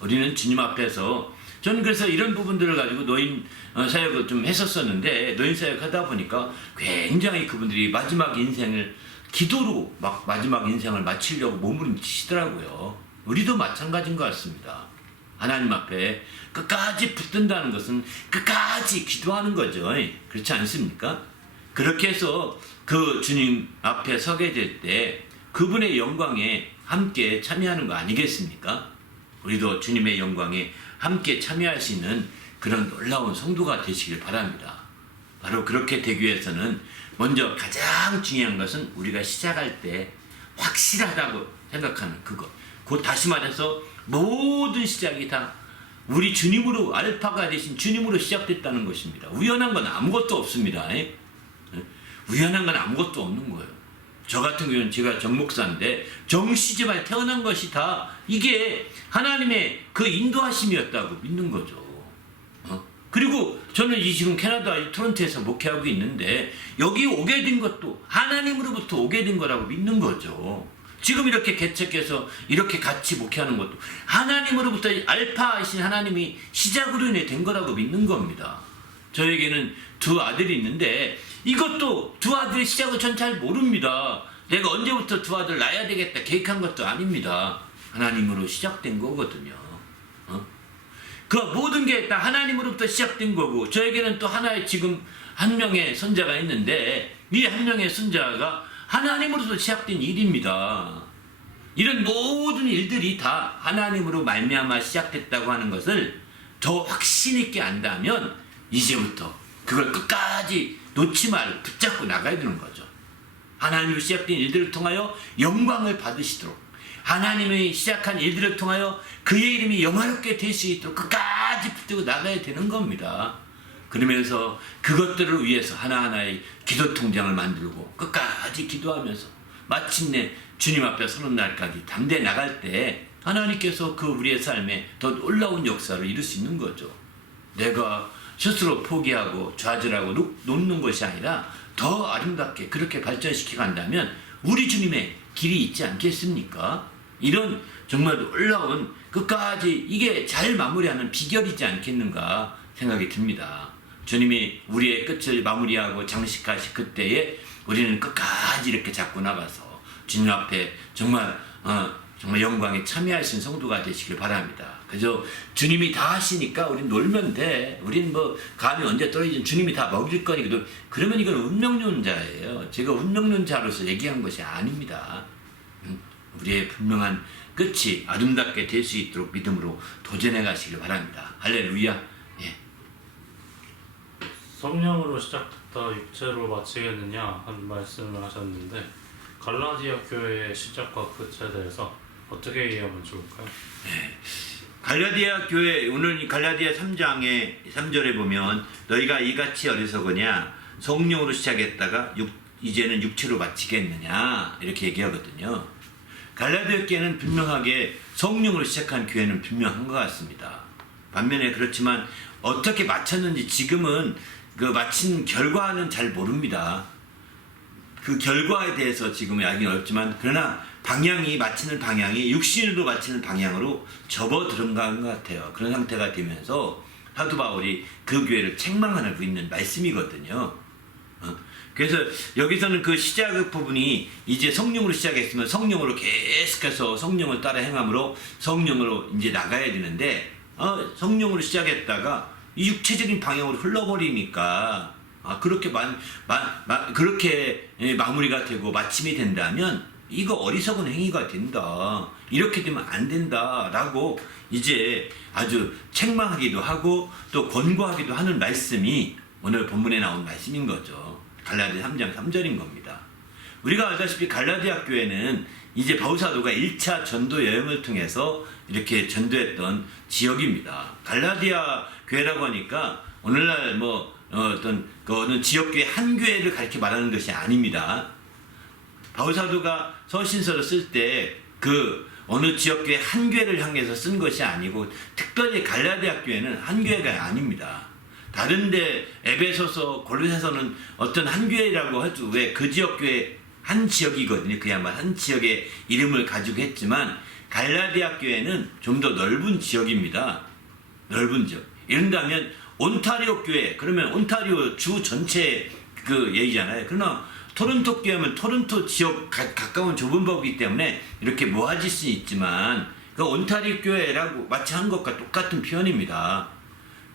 우리는 주님 앞에서, 저는 그래서 이런 부분들을 가지고 노인 사역을 좀 했었었는데, 노인 사역 하다 보니까 굉장히 그분들이 마지막 인생을 기도로 마지막 인생을 마치려고 몸부림치시더라고요. 우리도 마찬가지인 것 같습니다. 하나님 앞에 끝까지 붙든다는 것은 끝까지 기도하는 거죠. 그렇지 않습니까? 그렇게 해서 그 주님 앞에 서게 될 때 그분의 영광에 함께 참여하는 거 아니겠습니까? 우리도 주님의 영광에 함께 참여할 수 있는 그런 놀라운 성도가 되시길 바랍니다. 바로 그렇게 되기 위해서는 먼저 가장 중요한 것은 우리가 시작할 때 확실하다고 생각하는 그것. 곧 다시 말해서 모든 시작이 다 우리 주님으로, 알파가 되신 주님으로 시작됐다는 것입니다. 우연한 건 아무것도 없습니다. 우연한 건 아무것도 없는 거예요. 저 같은 경우는 제가 정목사인데 정시집안에 태어난 것이 다 이게 하나님의 그 인도하심이었다고 믿는 거죠. 그리고 저는 지금 캐나다 토론토에서 목회하고 있는데 여기 오게 된 것도 하나님으로부터 오게 된 거라고 믿는 거죠. 지금 이렇게 개척해서 이렇게 같이 목회하는 것도 하나님으로부터, 알파이신 하나님이 시작으로 인해 된 거라고 믿는 겁니다. 저에게는 두 아들이 있는데 이것도 두 아들의 시작을 전 잘 모릅니다. 내가 언제부터 두 아들 낳아야 되겠다 계획한 것도 아닙니다. 하나님으로 시작된 거거든요. 그 모든 게 다 하나님으로부터 시작된 거고, 저에게는 또 하나의 지금 한 명의 손자가 있는데 이 한 명의 손자가 하나님으로부터 시작된 일입니다. 이런 모든 일들이 다 하나님으로 말미암아 시작됐다고 하는 것을 더 확신 있게 안다면 이제부터 그걸 끝까지 놓지 말고 붙잡고 나가야 되는 거죠. 하나님으로 시작된 일들을 통하여 영광을 받으시도록, 하나님이 시작한 일들을 통하여 그의 이름이 영화롭게 될 수 있도록 끝까지 붙들고 나가야 되는 겁니다. 그러면서 그것들을 위해서 하나하나의 기도 통장을 만들고 끝까지 기도하면서 마침내 주님 앞에 서는 날까지 담대 나갈 때 하나님께서 그 우리의 삶에 더 놀라운 역사를 이룰 수 있는 거죠. 내가 스스로 포기하고 좌절하고 놓는 것이 아니라 더 아름답게 그렇게 발전시켜 간다면 우리 주님의 길이 있지 않겠습니까? 이런 정말 놀라운 끝까지 이게 잘 마무리하는 비결이지 않겠는가 생각이 듭니다. 주님이 우리의 끝을 마무리하고 장식하실 그때에 우리는 끝까지 이렇게 잡고 나가서 주님 앞에 정말 영광에 참여할 수 있는 성도가 되시길 바랍니다. 그저 주님이 다 하시니까 우린 놀면 돼. 우린 뭐 감이 언제 떨어지든 주님이 다 먹일 거니까. 그러면 이건 운명론자예요. 제가 운명론자로서 얘기한 것이 아닙니다. 우리의 분명한 끝이 아름답게 될 수 있도록 믿음으로 도전해 가시길 바랍니다. 할렐루야. 예. 성령으로 시작했다 육체로 마치겠느냐 한 말씀을 하셨는데 갈라디아 교회의 시작과 끝에 대해서 어떻게 이해하면 좋을까요? 네. 갈라디아 교회 오늘 갈라디아 3장의 3절에 보면 너희가 이같이 어리석으냐 성령으로 시작했다가 이제는 육체로 마치겠느냐 이렇게 얘기하거든요. 갈라디아 교회는 분명하게 성령으로 시작한 교회는 분명한 것 같습니다. 반면에 그렇지만 어떻게 마쳤는지 지금은 그 마친 결과는 잘 모릅니다. 그 결과에 대해서 지금 알기는 어렵지만 그러나 방향이 마치는 방향이 육신으로 마치는 방향으로 접어들어간 것 같아요. 그런 상태가 되면서 사도 바울이 그 교회를 책망하고 있는 말씀이거든요. 그래서 여기서는 그 시작 부분이 이제 성령으로 시작했으면 성령으로 계속해서 성령을 따라 행함으로 성령으로 이제 나가야 되는데 성령으로 시작했다가 이 육체적인 방향으로 흘러버리니까 그렇게 그렇게 마무리가 되고 마침이 된다면 이거 어리석은 행위가 된다. 이렇게 되면 안 된다라고 이제 아주 책망하기도 하고 또 권고하기도 하는 말씀이 오늘 본문에 나온 말씀인 거죠. 갈라디아 3장 3절인 겁니다. 우리가 알다시피 갈라디아 교회는 이제 바울 사도가 1차 전도 여행을 통해서 이렇게 전도했던 지역입니다. 갈라디아 교회라고 하니까 오늘날 어떤 어느 지역교회 한 교회를 가리켜 말하는 것이 아닙니다. 바울 사도가 서신서를 쓸 때 그 어느 지역교회 한 교회를 향해서 쓴 것이 아니고 특별히 갈라디아 교회는 한 교회가 아닙니다. 다른데 에베소서, 골로새서는 어떤 한 교회라고 해도 왜 그 지역교회 한 지역이거든요. 그야말로 한 지역의 이름을 가지고 했지만 갈라디아 교회는 좀 더 넓은 지역입니다. 넓은 지역. 이런다면 온타리오 교회, 그러면 온타리오 주 전체 그 얘기잖아요. 그러나 토론토 교회면 토론토 지역 가까운 좁은 법이기 때문에 이렇게 모아질 수 있지만 그 온타리오 교회라고 마치 한 것과 똑같은 표현입니다.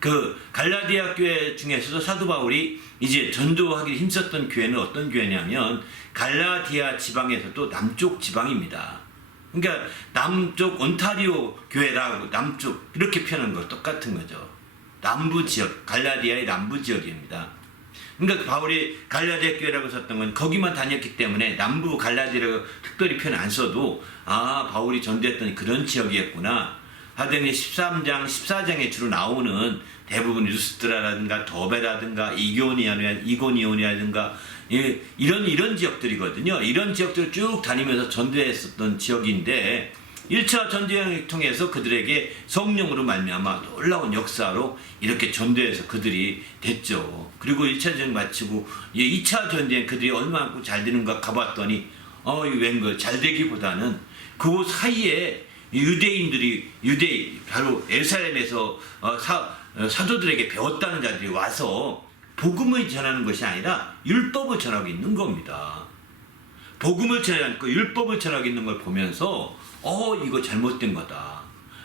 그 갈라디아 교회 중에서도 사도 바울이 이제 전도하기 힘썼던 교회는 어떤 교회냐면 갈라디아 지방에서도 남쪽 지방입니다. 그러니까 남쪽 온타리오 교회라고 남쪽 이렇게 표현하는 거 똑같은 거죠. 남부 지역, 갈라디아의 남부 지역입니다. 그러니까 바울이 갈라디아 교회라고 썼던 건 거기만 다녔기 때문에 남부 갈라디아라고 특별히 표현 안 써도 바울이 전도했던 그런 지역이었구나. 하더니 13장, 14장에 주로 나오는 대부분 루스드라라든가 더베라든가 이고니온이라든가 이런 지역들이거든요. 이런 지역들을 쭉 다니면서 전도했었던 지역인데 1차 전도여행을 통해서 그들에게 성령으로 말미암아 놀라운 역사로 이렇게 전도해서 그들이 됐죠. 그리고 1차 전도여행 마치고 2차 전도여행 그들이 얼마나 잘 되는가 가봤더니 웬걸 잘 되기보다는 그 사이에 유대인 바로 예루살렘에서 사도들에게 배웠다는 자들이 와서 복음을 전하는 것이 아니라 율법을 전하고 있는 겁니다. 복음을 전하지 않고 율법을 전하고 있는 걸 보면서 이거 잘못된 거다.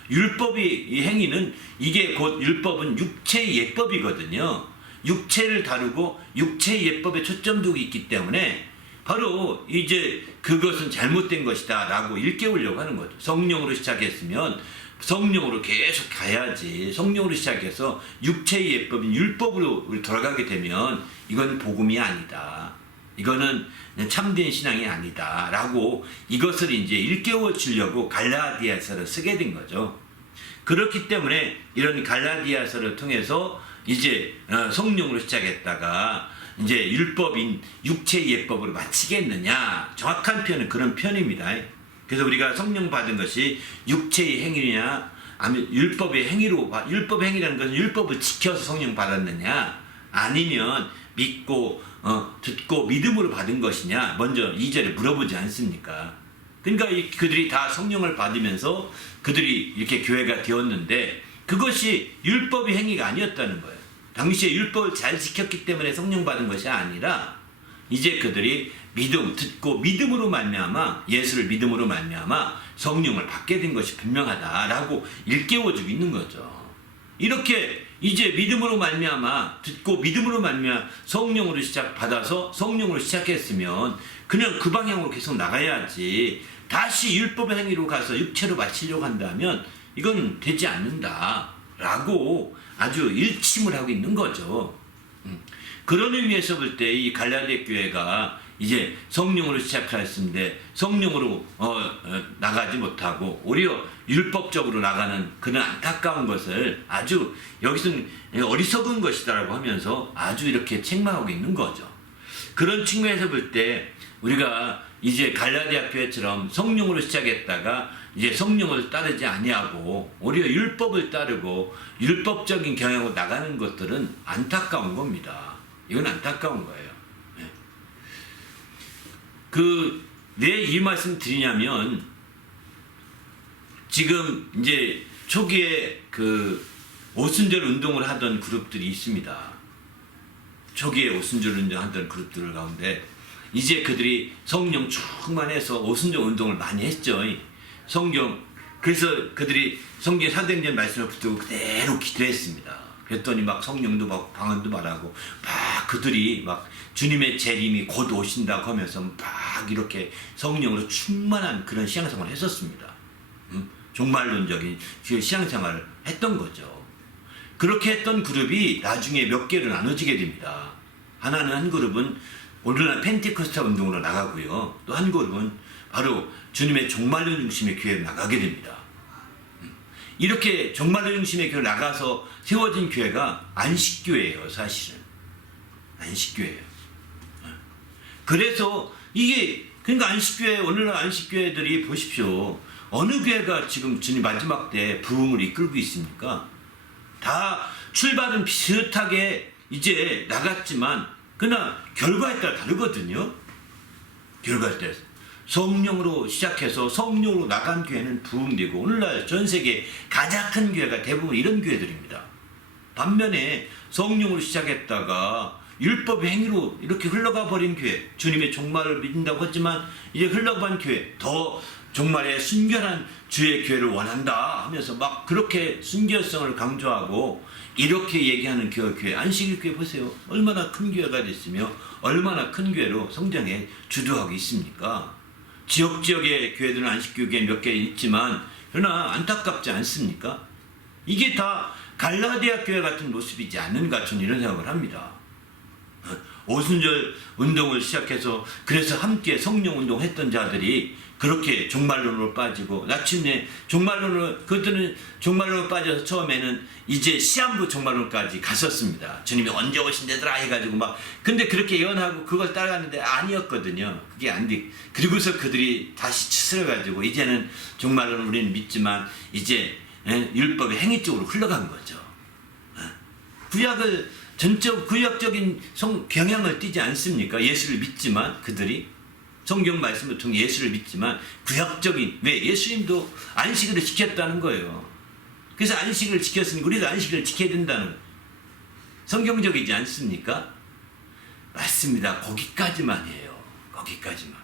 이 행위는 이게 곧 율법은 육체의 예법이거든요. 육체를 다루고 육체의 예법에 초점 두고 있기 때문에 바로 이제 그것은 잘못된 것이다 라고 일깨우려고 하는 거죠. 성령으로 시작했으면 성령으로 계속 가야지. 성령으로 시작해서 육체의 예법인 율법으로 돌아가게 되면 이건 복음이 아니다. 이거는 참된 신앙이 아니다 라고 이것을 이제 일깨워 주려고 갈라디아서를 쓰게 된 거죠. 그렇기 때문에 이런 갈라디아서를 통해서 이제 성령으로 시작했다가 이제 율법인 육체의 예법으로 마치겠느냐, 정확한 표현은 그런 표현입니다. 그래서 우리가 성령 받은 것이 육체의 행위냐 아니면 율법의 행위로 율법의 행위라는 것은 율법을 지켜서 성령 받았느냐 아니면 믿고 듣고 믿음으로 받은 것이냐 먼저 2절에 물어보지 않습니까? 그러니까 그들이 다 성령을 받으면서 그들이 이렇게 교회가 되었는데 그것이 율법의 행위가 아니었다는 거예요. 당시에 율법을 잘 지켰기 때문에 성령 받은 것이 아니라 이제 그들이 듣고 믿음으로 말미암아 예수를 믿음으로 말미암아 성령을 받게 된 것이 분명하다라고 일깨워주고 있는 거죠. 이렇게 이제 믿음으로 말미암아 듣고 믿음으로 말미암아 성령으로 받아서 성령으로 시작했으면 그냥 그 방향으로 계속 나가야지 다시 율법의 행위로 가서 육체로 바치려고 한다면 이건 되지 않는다라고 아주 일침을 하고 있는 거죠. 그런 의미에서 볼 때 이 갈라디아 교회가 이제 성령으로 시작하였는데 성령으로 나가지 못하고 오히려 율법적으로 나가는 그런 안타까운 것을 아주 여기서는 어리석은 것이다라고 하면서 아주 이렇게 책망하고 있는 거죠. 그런 측면에서 볼 때 우리가 이제 갈라디아 교회처럼 성령으로 시작했다가 이제 성령을 따르지 아니하고 오히려 율법을 따르고 율법적인 경향으로 나가는 것들은 안타까운 겁니다. 이건 안타까운 거예요. 왜 이 말씀 드리냐면 지금 이제 초기에 그 오순절 운동을 하던 그룹들이 있습니다. 초기에 오순절 운동하던 그룹들 가운데 이제 그들이 성령 충만해서 오순절 운동을 많이 했죠. 그래서 그들이 성경 사도행전 말씀을 붙들고 그대로 기도했습니다. 그랬더니 막 성령도 막 방언도 말하고 막 그들이 막 주님의 재림이 곧 오신다고 하면서 막 이렇게 성령으로 충만한 그런 신앙생활을 했었습니다. 종말론적인 신앙생활을 했던 거죠. 그렇게 했던 그룹이 나중에 몇 개로 나눠지게 됩니다. 하나는 한 그룹은 오늘날 펜티코스탈 운동으로 나가고요. 또 한 그룹은 바로 주님의 종말론 중심의 교회로 나가게 됩니다. 이렇게 종말론 중심의 교회로 나가서 세워진 교회가 안식교회예요. 사실은 안식교회예요. 그래서 그러니까 안식교회 오늘날 안식교회들이 보십시오. 어느 교회가 지금 주님 마지막 때 부흥을 이끌고 있습니까? 다 출발은 비슷하게 이제 나갔지만 그러나 결과에 따라 다르거든요. 결과에 따라서 성령으로 시작해서 성령으로 나간 교회는 부흥되고 오늘날 전 세계 가장 큰 교회가 대부분 이런 교회들입니다. 반면에 성령으로 시작했다가 율법의 행위로 이렇게 흘러가 버린 교회, 주님의 종말을 믿는다고 했지만 이제 흘러간 교회, 더 종말에 순결한 주의 교회를 원한다 하면서 막 그렇게 순결성을 강조하고 이렇게 얘기하는 교회, 안식일 교회 보세요. 얼마나 큰 교회가 됐으며 얼마나 큰 교회로 성장에 주도하고 있습니까? 지역의 교회들은 안식교회 몇 개 있지만 그러나 안타깝지 않습니까? 이게 다 갈라디아 교회 같은 모습이지 않는가 저는 이런 생각을 합니다. 오순절 운동을 시작해서 그래서 함께 성령 운동했던 자들이 그렇게 종말론으로 빠지고 나중에 그들은 종말론으로 빠져서 처음에는 이제 시한부 종말론까지 갔었습니다. 주님이 언제 오신대더라 해가지고 막 근데 그렇게 예언하고 그걸 따라갔는데 아니었거든요. 그게 안 돼. 그리고서 그들이 다시 치스려가지고 이제는 종말론을 우리는 믿지만 이제 율법의 행위 쪽으로 흘러간 거죠. 구약을 전적 구약적인 경향을 띠지 않습니까? 예수를 믿지만 그들이 성경 말씀을 통해 예수를 믿지만 구약적인 왜 예수님도 안식일을 지켰다는 거예요. 그래서 안식일을 지켰으니 우리도 안식일을 지켜야 된다는 거예요. 성경적이지 않습니까? 맞습니다. 거기까지만 해요. 거기까지만.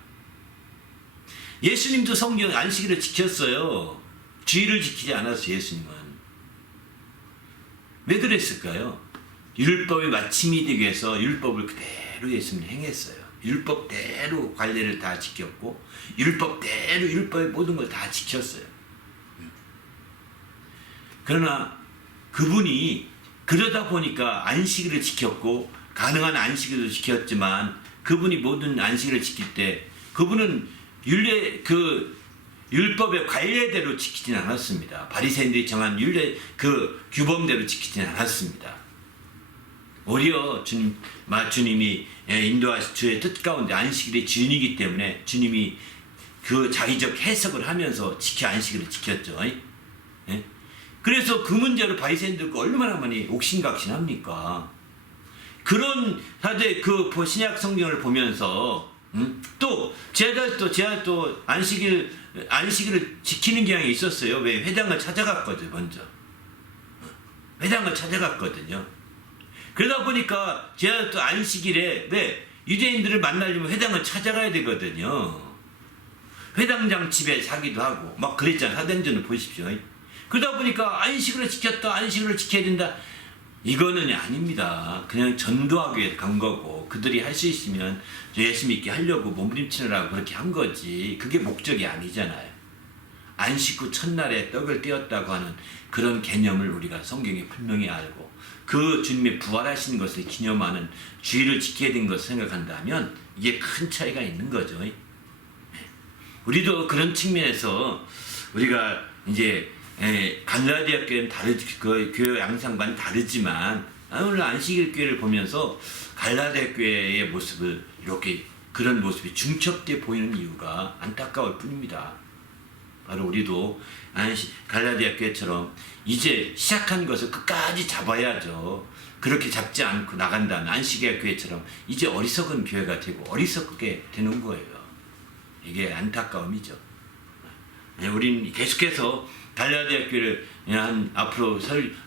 예수님도 성경 안식일을 지켰어요. 주일을 지키지 않았어요. 예수님은. 왜 그랬을까요? 율법의 마침이 되기 위해서 율법을 그대로 예수님이 행했어요. 율법대로 관례를 다 지켰고 율법대로 율법의 모든 걸 다 지켰어요. 그러나 그분이 그러다 보니까 안식일을 지켰고 가능한 안식일도 지켰지만 그분이 모든 안식일을 지킬 때 그분은 율법의 관례대로 지키진 않았습니다. 바리새인들이 정한 규범대로 지키진 않았습니다. 오히려 주님이 인도하신 주의 뜻 가운데 안식일의 주인이기 때문에 주님이 그 자의적 해석을 하면서 안식일을 지켰죠. 예? 그래서 그 문제로 바리새인들과 얼마나 많이 옥신각신합니까? 그런 사대 그 신약 성경을 보면서 또 제가 또 안식일을 지키는 경향이 있었어요. 왜? 회당을 찾아갔거든 먼저. 회당을 찾아갔거든요. 그러다 보니까 제가 또 안식일에 왜 유대인들을 만나려면 회당을 찾아가야 되거든요. 회당장 집에 자기도 하고 막 그랬잖아요. 사도행전을 보십시오. 그러다 보니까 안식일을 지켰다, 안식일을 지켜야 된다. 이거는 아닙니다. 그냥 전도하기 위해 간 거고 그들이 할 수 있으면 열심히 있게 하려고 몸부림치느라고 그렇게 한 거지. 그게 목적이 아니잖아요. 안식 후 첫날에 떡을 떼었다고 하는 그런 개념을 우리가 성경에 분명히 알고 그 주님의 부활하신 것을 기념하는 주일을 지켜야 된 것을 생각한다면 이게 큰 차이가 있는 거죠. 우리도 그런 측면에서 우리가 이제 갈라디아 교회는 그 교회 양상과는 다르지만 오늘 안식일 교회를 보면서 갈라디아 교회의 모습을 이렇게 그런 모습이 중첩돼 보이는 이유가 안타까울 뿐입니다. 바로 우리도 갈라디아 교회처럼 이제 시작한 것을 끝까지 잡아야죠. 그렇게 잡지 않고 나간다면 안식일 교회처럼 이제 어리석은 교회가 되고 어리석게 되는 거예요. 이게 안타까움이죠. 우리는 계속해서 갈라디아 교회를 앞으로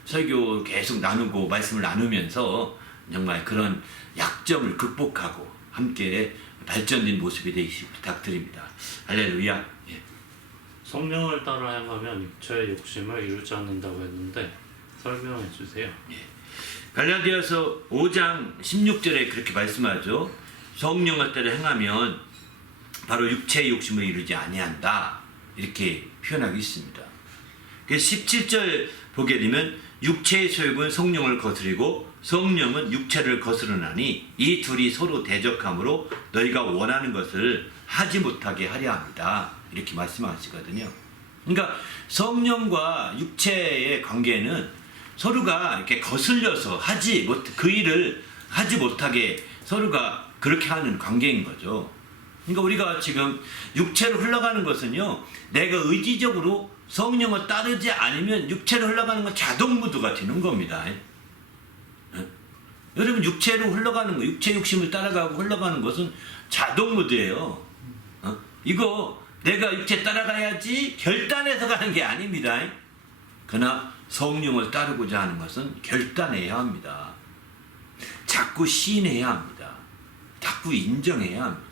설교 계속 나누고 말씀을 나누면서 정말 그런 약점을 극복하고 함께 발전된 모습이 되시기 부탁드립니다. 할렐루야. 예. 성령을 따라 행하면 육체의 욕심을 이루지 않는다고 했는데 설명해 주세요. 예. 갈라디아서 5장 16절에 그렇게 말씀하죠. 성령을 따라 행하면 바로 육체의 욕심을 이루지 아니한다. 이렇게 표현하고 있습니다. 그래서 17절 보게 되면 육체의 소욕은 성령을 거스리고 성령은 육체를 거스르나니 이 둘이 서로 대적함으로 너희가 원하는 것을 하지 못하게 하려 합니다. 이렇게 말씀하시거든요. 그러니까 성령과 육체의 관계는 서로가 이렇게 거슬려서 그 일을 하지 못하게 서로가 그렇게 하는 관계인 거죠. 그러니까 우리가 지금 육체로 흘러가는 것은요, 내가 의지적으로 성령을 따르지 않으면 육체로 흘러가는 건 자동무드가 되는 겁니다. 여러분 육체로 흘러가는 거, 육체 욕심을 따라가고 흘러가는 것은 자동무드예요. 이거 내가 육체 따라가야지 결단해서 가는 게 아닙니다. 그러나 성령을 따르고자 하는 것은 결단해야 합니다. 자꾸 시인해야 합니다. 자꾸 인정해야 합니다.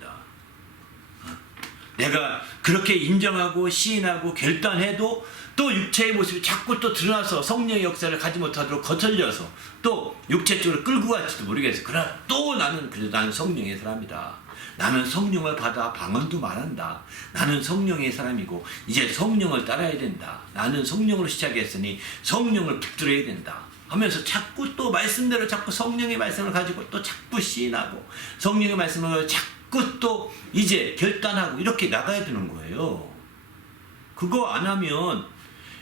내가 그렇게 인정하고 시인하고 결단해도 또 육체의 모습이 자꾸 또 드러나서 성령의 역사를 가지 못하도록 거슬려서 또 육체 쪽으로 끌고 갈지도 모르겠어요. 그러나 또 나는 성령의 사람이다. 나는 성령을 받아 방언도 말한다. 나는 성령의 사람이고 이제 성령을 따라야 된다. 나는 성령으로 시작했으니 성령을 붙들어야 된다. 하면서 자꾸 또 말씀대로 자꾸 성령의 말씀을 가지고 또 자꾸 시인하고 성령의 말씀을 가지고 자꾸 또 이제 결단하고 이렇게 나가야 되는 거예요. 그거 안 하면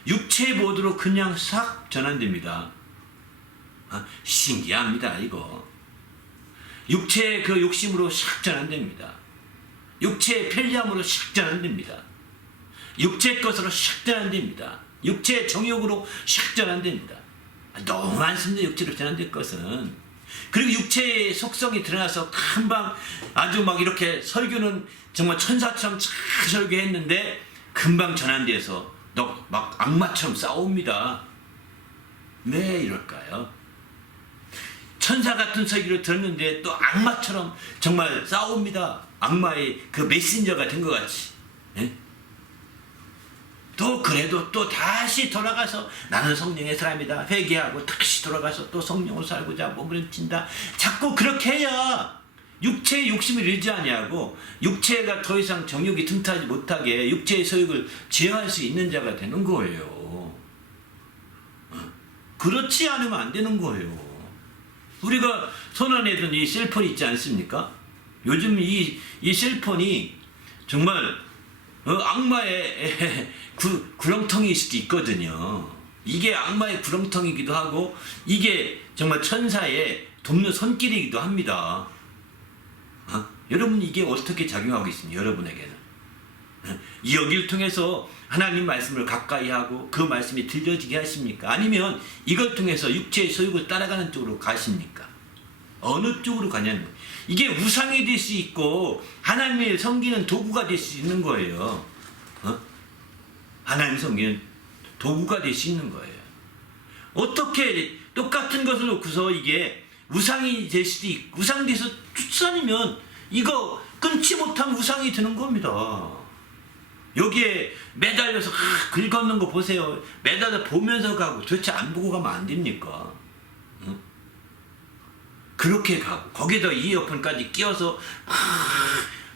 육체의 모드로 그냥 싹 전환됩니다. 신기합니다 이거. 육체의 그 욕심으로 싹 전환됩니다. 육체의 편리함으로 싹 전환됩니다. 육체의 것으로 싹 전환됩니다. 육체의 정욕으로 싹 전환됩니다. 너무 많습니다. 육체로 전환될 것은. 그리고 육체의 속성이 드러나서 금방 아주 막 이렇게 설교는 정말 천사처럼 잘 설교했는데 금방 전환돼서 막 악마처럼 싸웁니다. 왜 이럴까요? 천사 같은 설교를 들었는데 또 악마처럼 정말 싸웁니다. 악마의 그 메신저가 된 것 같이. 예? 또 그래도 또 다시 돌아가서 나는 성령의 사람이다 회개하고 다시 돌아가서 또 성령으로 살고자 몸부림친다. 자꾸 그렇게 해야 육체의 욕심을 이루지 아니하고 육체가 더 이상 정욕이 틈타지 못하게 육체의 소욕을 제어할 수 있는 자가 되는 거예요. 그렇지 않으면 안 되는 거예요. 우리가 손안에 든 이 셀폰이 있지 않습니까? 요즘 이 셀폰이 정말 악마의 구렁텅이일 수도 있거든요. 이게 악마의 구렁텅이기도 하고 이게 정말 천사의 돕는 손길이기도 합니다. 여러분 이게 어떻게 작용하고 있습니까? 여러분에게는 여기를 통해서 하나님 말씀을 가까이 하고 그 말씀이 들려지게 하십니까? 아니면 이걸 통해서 육체의 소욕을 따라가는 쪽으로 가십니까? 어느 쪽으로 가냐는 거예요. 이게 우상이 될 수 있고 하나님을 섬기는 도구가 될 수 있는 거예요. 하나님 섬기는 도구가 될 수 있는 거예요. 어떻게 똑같은 것을 놓고서 이게 우상이 될 수도 있고, 우상이 돼서 쫓아다니면 이거 끊지 못한 우상이 되는 겁니다. 여기에 매달려서 글 걷는 거 보세요. 매달려 보면서 가고 도대체 안 보고 가면 안 됩니까? 응? 그렇게 가고 거기다 이어폰까지 끼워서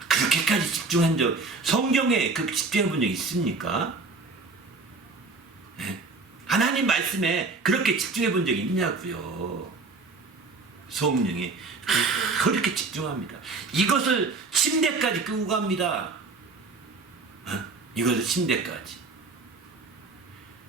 그렇게까지 집중한 적, 성경에 그 집중해 본 적 있습니까? 네? 하나님 말씀에 그렇게 집중해 본 적이 있냐고요. 성령이 그렇게 집중합니다. 이것을 침대까지 끄고 갑니다. 이것을 침대까지.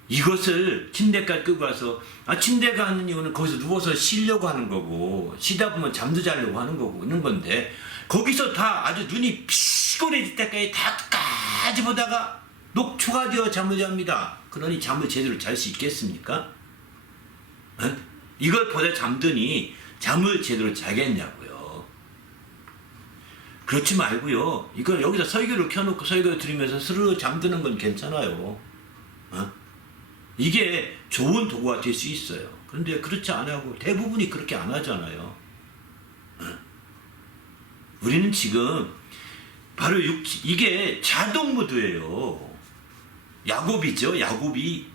이것을 침대까지 끄고 가서, 침대 가는 이유는 거기서 누워서 쉬려고 하는 거고, 쉬다 보면 잠도 자려고 하는 거고, 있는 건데, 거기서 다 아주 눈이 피곤해질 때까지 다까지 보다가 녹초가 되어 잠을 잡니다. 그러니 잠을 제대로 잘 수 있겠습니까? 이걸 보다 잠드니 잠을 제대로 자겠냐고요. 그렇지 말고요. 이걸 여기서 설교를 켜놓고 설교를 들으면서 스르르 잠드는 건 괜찮아요. 이게 좋은 도구가 될 수 있어요. 그런데 그렇지 안 하고 대부분이 그렇게 안 하잖아요. 우리는 지금 바로 이게 자동 모드예요. 야곱이죠. 야곱이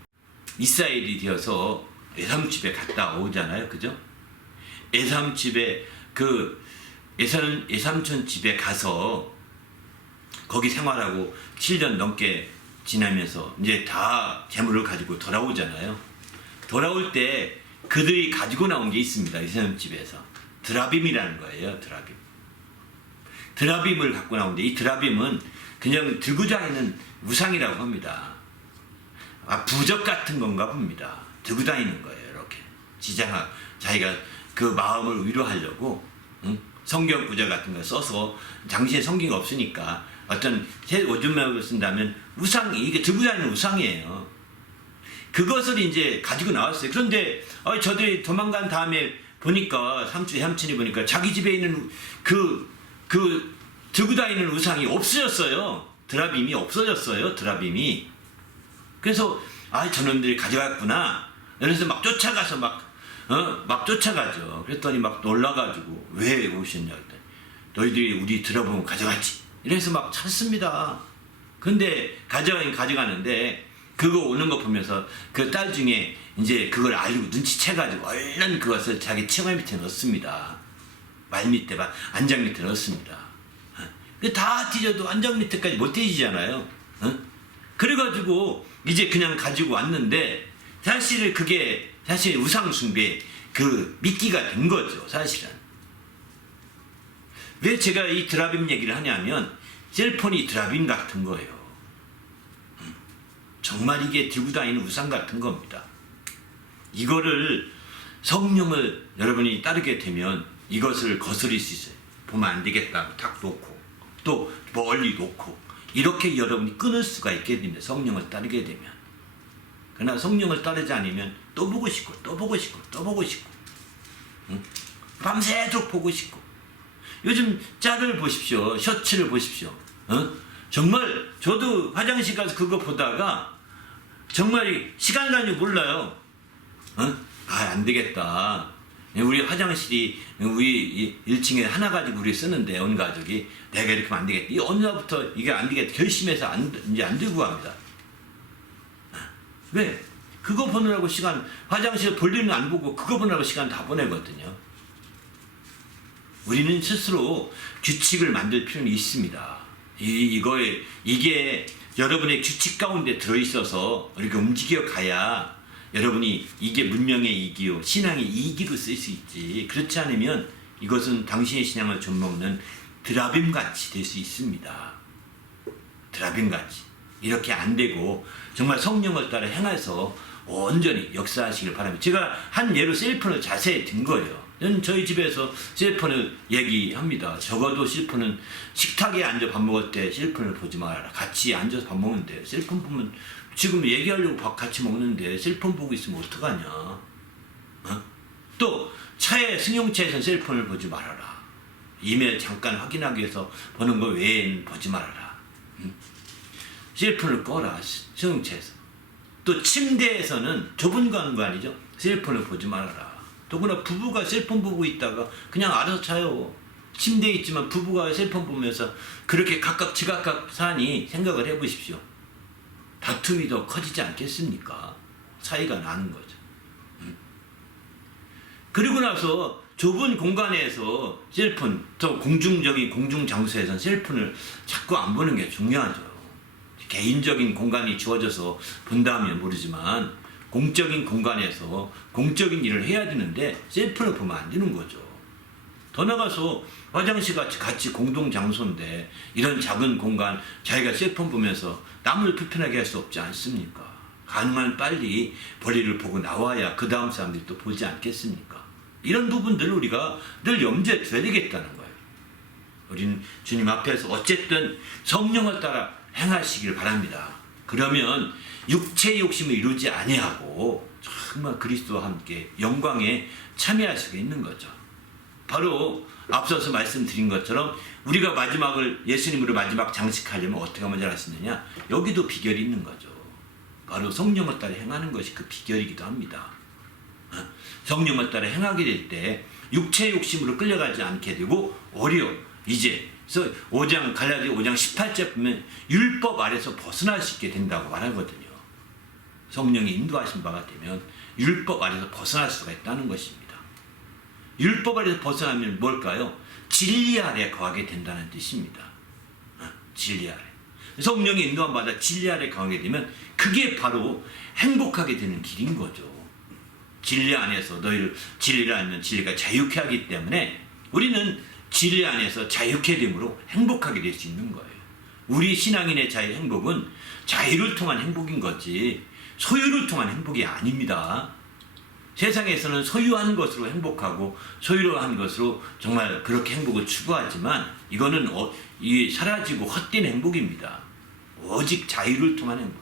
이스라엘이 되어서 에삼 집에 갔다 오잖아요. 그죠? 에삼 집에 에삼촌 집에 가서 거기 생활하고 7년 넘게 지나면서 이제 다 재물을 가지고 돌아오잖아요. 돌아올 때 그들이 가지고 나온 게 있습니다. 에삼 집에서 드라빔이라는 거예요. 드라빔을 갖고 나오는데, 이 드라빔은 그냥 들고 다니는 우상이라고 합니다. 부적 같은 건가 봅니다. 들고 다니는 거예요. 이렇게 자기가 그 마음을 위로하려고 성경 구절 같은 거 써서, 당시에 성경이 없으니까 어떤 요즘으로 쓴다면 우상이, 이게 들고 다니는 우상이에요. 그것을 이제 가지고 나왔어요. 그런데 저들이 도망간 다음에 보니까 삼촌이 보니까 자기 집에 있는 그 들고 다니는 우상이 없어졌어요. 드라빔이 없어졌어요. 드라빔이. 그래서 저놈들이 가져갔구나. 그래서 막 쫓아가서 막 쫓아가죠. 그랬더니 막 놀라가지고 왜 오셨냐 했더니 너희들이 우리 들어보면 가져갔지. 이래서 막 찾습니다. 근데 가져가는데 그거 오는 거 보면서 그 딸 중에 이제 그걸 알고 눈치채가지고 얼른 그것을 자기 치마 밑에 넣습니다. 말 밑에, 안장 밑에 넣습니다. 다 뒤져도 안장 밑에까지 못 뒤지잖아요. 그래가지고 이제 그냥 가지고 왔는데, 그게 사실 우상숭배 그 미끼가 된 거죠. 사실은. 왜 제가 이 드라빔 얘기를 하냐면, 셀폰이 드라빔 같은 거예요. 정말 이게 들고 다니는 우상 같은 겁니다. 이거를, 성령을 여러분이 따르게 되면 이것을 거스릴 수 있어요. 보면 안 되겠다 탁 놓고 또 멀리 놓고 이렇게 여러분이 끊을 수가 있게 됩니다. 성령을 따르게 되면. 그러나 성령을 따르지 않으면 또 보고 싶고 또 보고 싶고 또 보고 싶고, 밤새도록 보고 싶고. 요즘 짝을 보십시오. 셔츠를 보십시오. 정말 저도 화장실 가서 그거 보다가 정말 시간 가는 줄 몰라요. 안 되겠다. 우리 화장실이 우리 1층에 하나 가지고 우리 쓰는데 온 가족이 내가 이렇게 하면 안 되겠다. 이 어느 날부터 이게 안 되겠다 결심해서 이제 안 들고 갑니다. 왜? 그거 보느라고 화장실 볼일은 안 보고 그거 보느라고 시간 다 보내거든요. 우리는 스스로 규칙을 만들 필요는 있습니다. 이게 여러분의 규칙 가운데 들어있어서 이렇게 움직여 가야 여러분이 이게 문명의 이기요, 신앙의 이기로 쓸 수 있지. 그렇지 않으면 이것은 당신의 신앙을 좀먹는 드라빔같이 될 수 있습니다. 드라빔같이. 이렇게 안 되고 정말 성령을 따라 행해서 온전히 역사하시길 바랍니다. 제가 한 예로 셀폰을 자세히 든 거예요. 저희 집에서 셀폰을 얘기합니다. 적어도 셀폰은 식탁에 앉아 밥 먹을 때 셀폰을 보지 말아라. 같이 앉아서 밥 먹는데 셀폰 보면 지금 얘기하려고 밥 같이 먹는데 셀폰 보고 있으면 어떡하냐. 또 차에 승용차에서는 셀폰을 보지 말아라. 이메일 잠깐 확인하기 위해서 보는 거 외에는 보지 말아라. 셀폰을 꺼라. 승용차에서. 또 침대에서는 좁은 공간이죠. 셀폰을 보지 말아라. 더구나 부부가 셀폰 보고 있다가 그냥 알아서 자요. 침대에 있지만 부부가 셀폰 보면서 그렇게 각각 지각각 사니 생각을 해보십시오. 다툼이 더 커지지 않겠습니까? 차이가 나는 거죠. 그리고 나서 좁은 공간에서 셀폰, 또 공중적인 공중장소에서는 셀폰을 자꾸 안 보는 게 중요하죠. 개인적인 공간이 주어져서 본다면 모르지만 공적인 공간에서 공적인 일을 해야 되는데 셀폰을 보면 안 되는 거죠. 더 나가서 화장실 같이 공동 장소인데 이런 작은 공간 자기가 셀폰 보면서 남을 불편하게 할 수 없지 않습니까? 가능한 빨리 볼일을 보고 나와야 그 다음 사람들이 또 보지 않겠습니까? 이런 부분들을 우리가 늘 염두에 둬야 되겠다는 거예요. 우리는 주님 앞에서 어쨌든 성령을 따라 행하시길 바랍니다. 그러면 육체의 욕심을 이루지 아니하고 정말 그리스도와 함께 영광에 참여할 수가 있는 거죠. 바로 앞서서 말씀드린 것처럼 우리가 마지막을 예수님으로 마지막 장식하려면 어떻게 하면 잘 수 있느냐? 여기도 비결이 있는 거죠. 바로 성령을 따라 행하는 것이 그 비결이기도 합니다. 성령을 따라 행하게 될 때 육체의 욕심으로 끌려가지 않게 되고 오히려 이제 그래서 5장 갈라디아 5장 18절 보면 율법 아래서 벗어날 수 있게 된다고 말하거든요. 성령이 인도하신 바가 되면 율법 아래서 벗어날 수가 있다는 것입니다. 율법 아래서 벗어나면 뭘까요? 진리 아래 거하게 된다는 뜻입니다. 진리 아래. 성령이 인도한 바다 진리 아래 거하게 되면 그게 바로 행복하게 되는 길인 거죠. 진리 안에서 너희를 진리를 알면 진리가 자유케 하기 때문에 우리는 진리 안에서 자유케 됨으로 행복하게 될 수 있는 거예요. 우리 신앙인의 자유 행복은 자유를 통한 행복인 거지 소유를 통한 행복이 아닙니다. 세상에서는 소유한 것으로 행복하고 소유로 한 것으로 정말 그렇게 행복을 추구하지만 이거는 이 사라지고 헛된 행복입니다. 오직 자유를 통한 행복,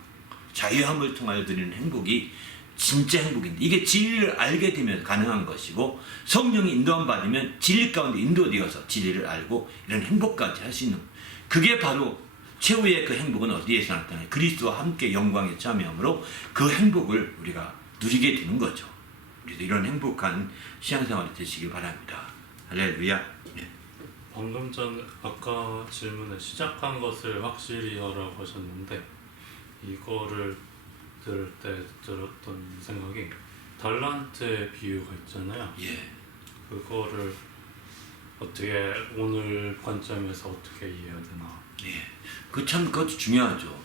자유함을 통하여 드리는 행복이 진짜 행복인데 이게 진리를 알게 되면 가능한 것이고 성령이 인도함 받으면 진리 가운데 인도되어서 진리를 알고 이런 행복까지 할 수 있는 그게 바로 최후의 그 행복은 어디에서 나타나요? 그리스도와 함께 영광에 참여함으로 그 행복을 우리가 누리게 되는 거죠. 그래서 이런 행복한 신앙생활이 되시길 바랍니다. 할렐루야. 네. 방금 전 아까 질문에 시작한 것을 확실히 하라고 하셨는데 이거를 들을 때 들었던 생각이 달란트의 비유가 있잖아요. 예. 그거를 어떻게 오늘 관점에서 어떻게 이해해야 되나? 예. 그것도 중요하죠.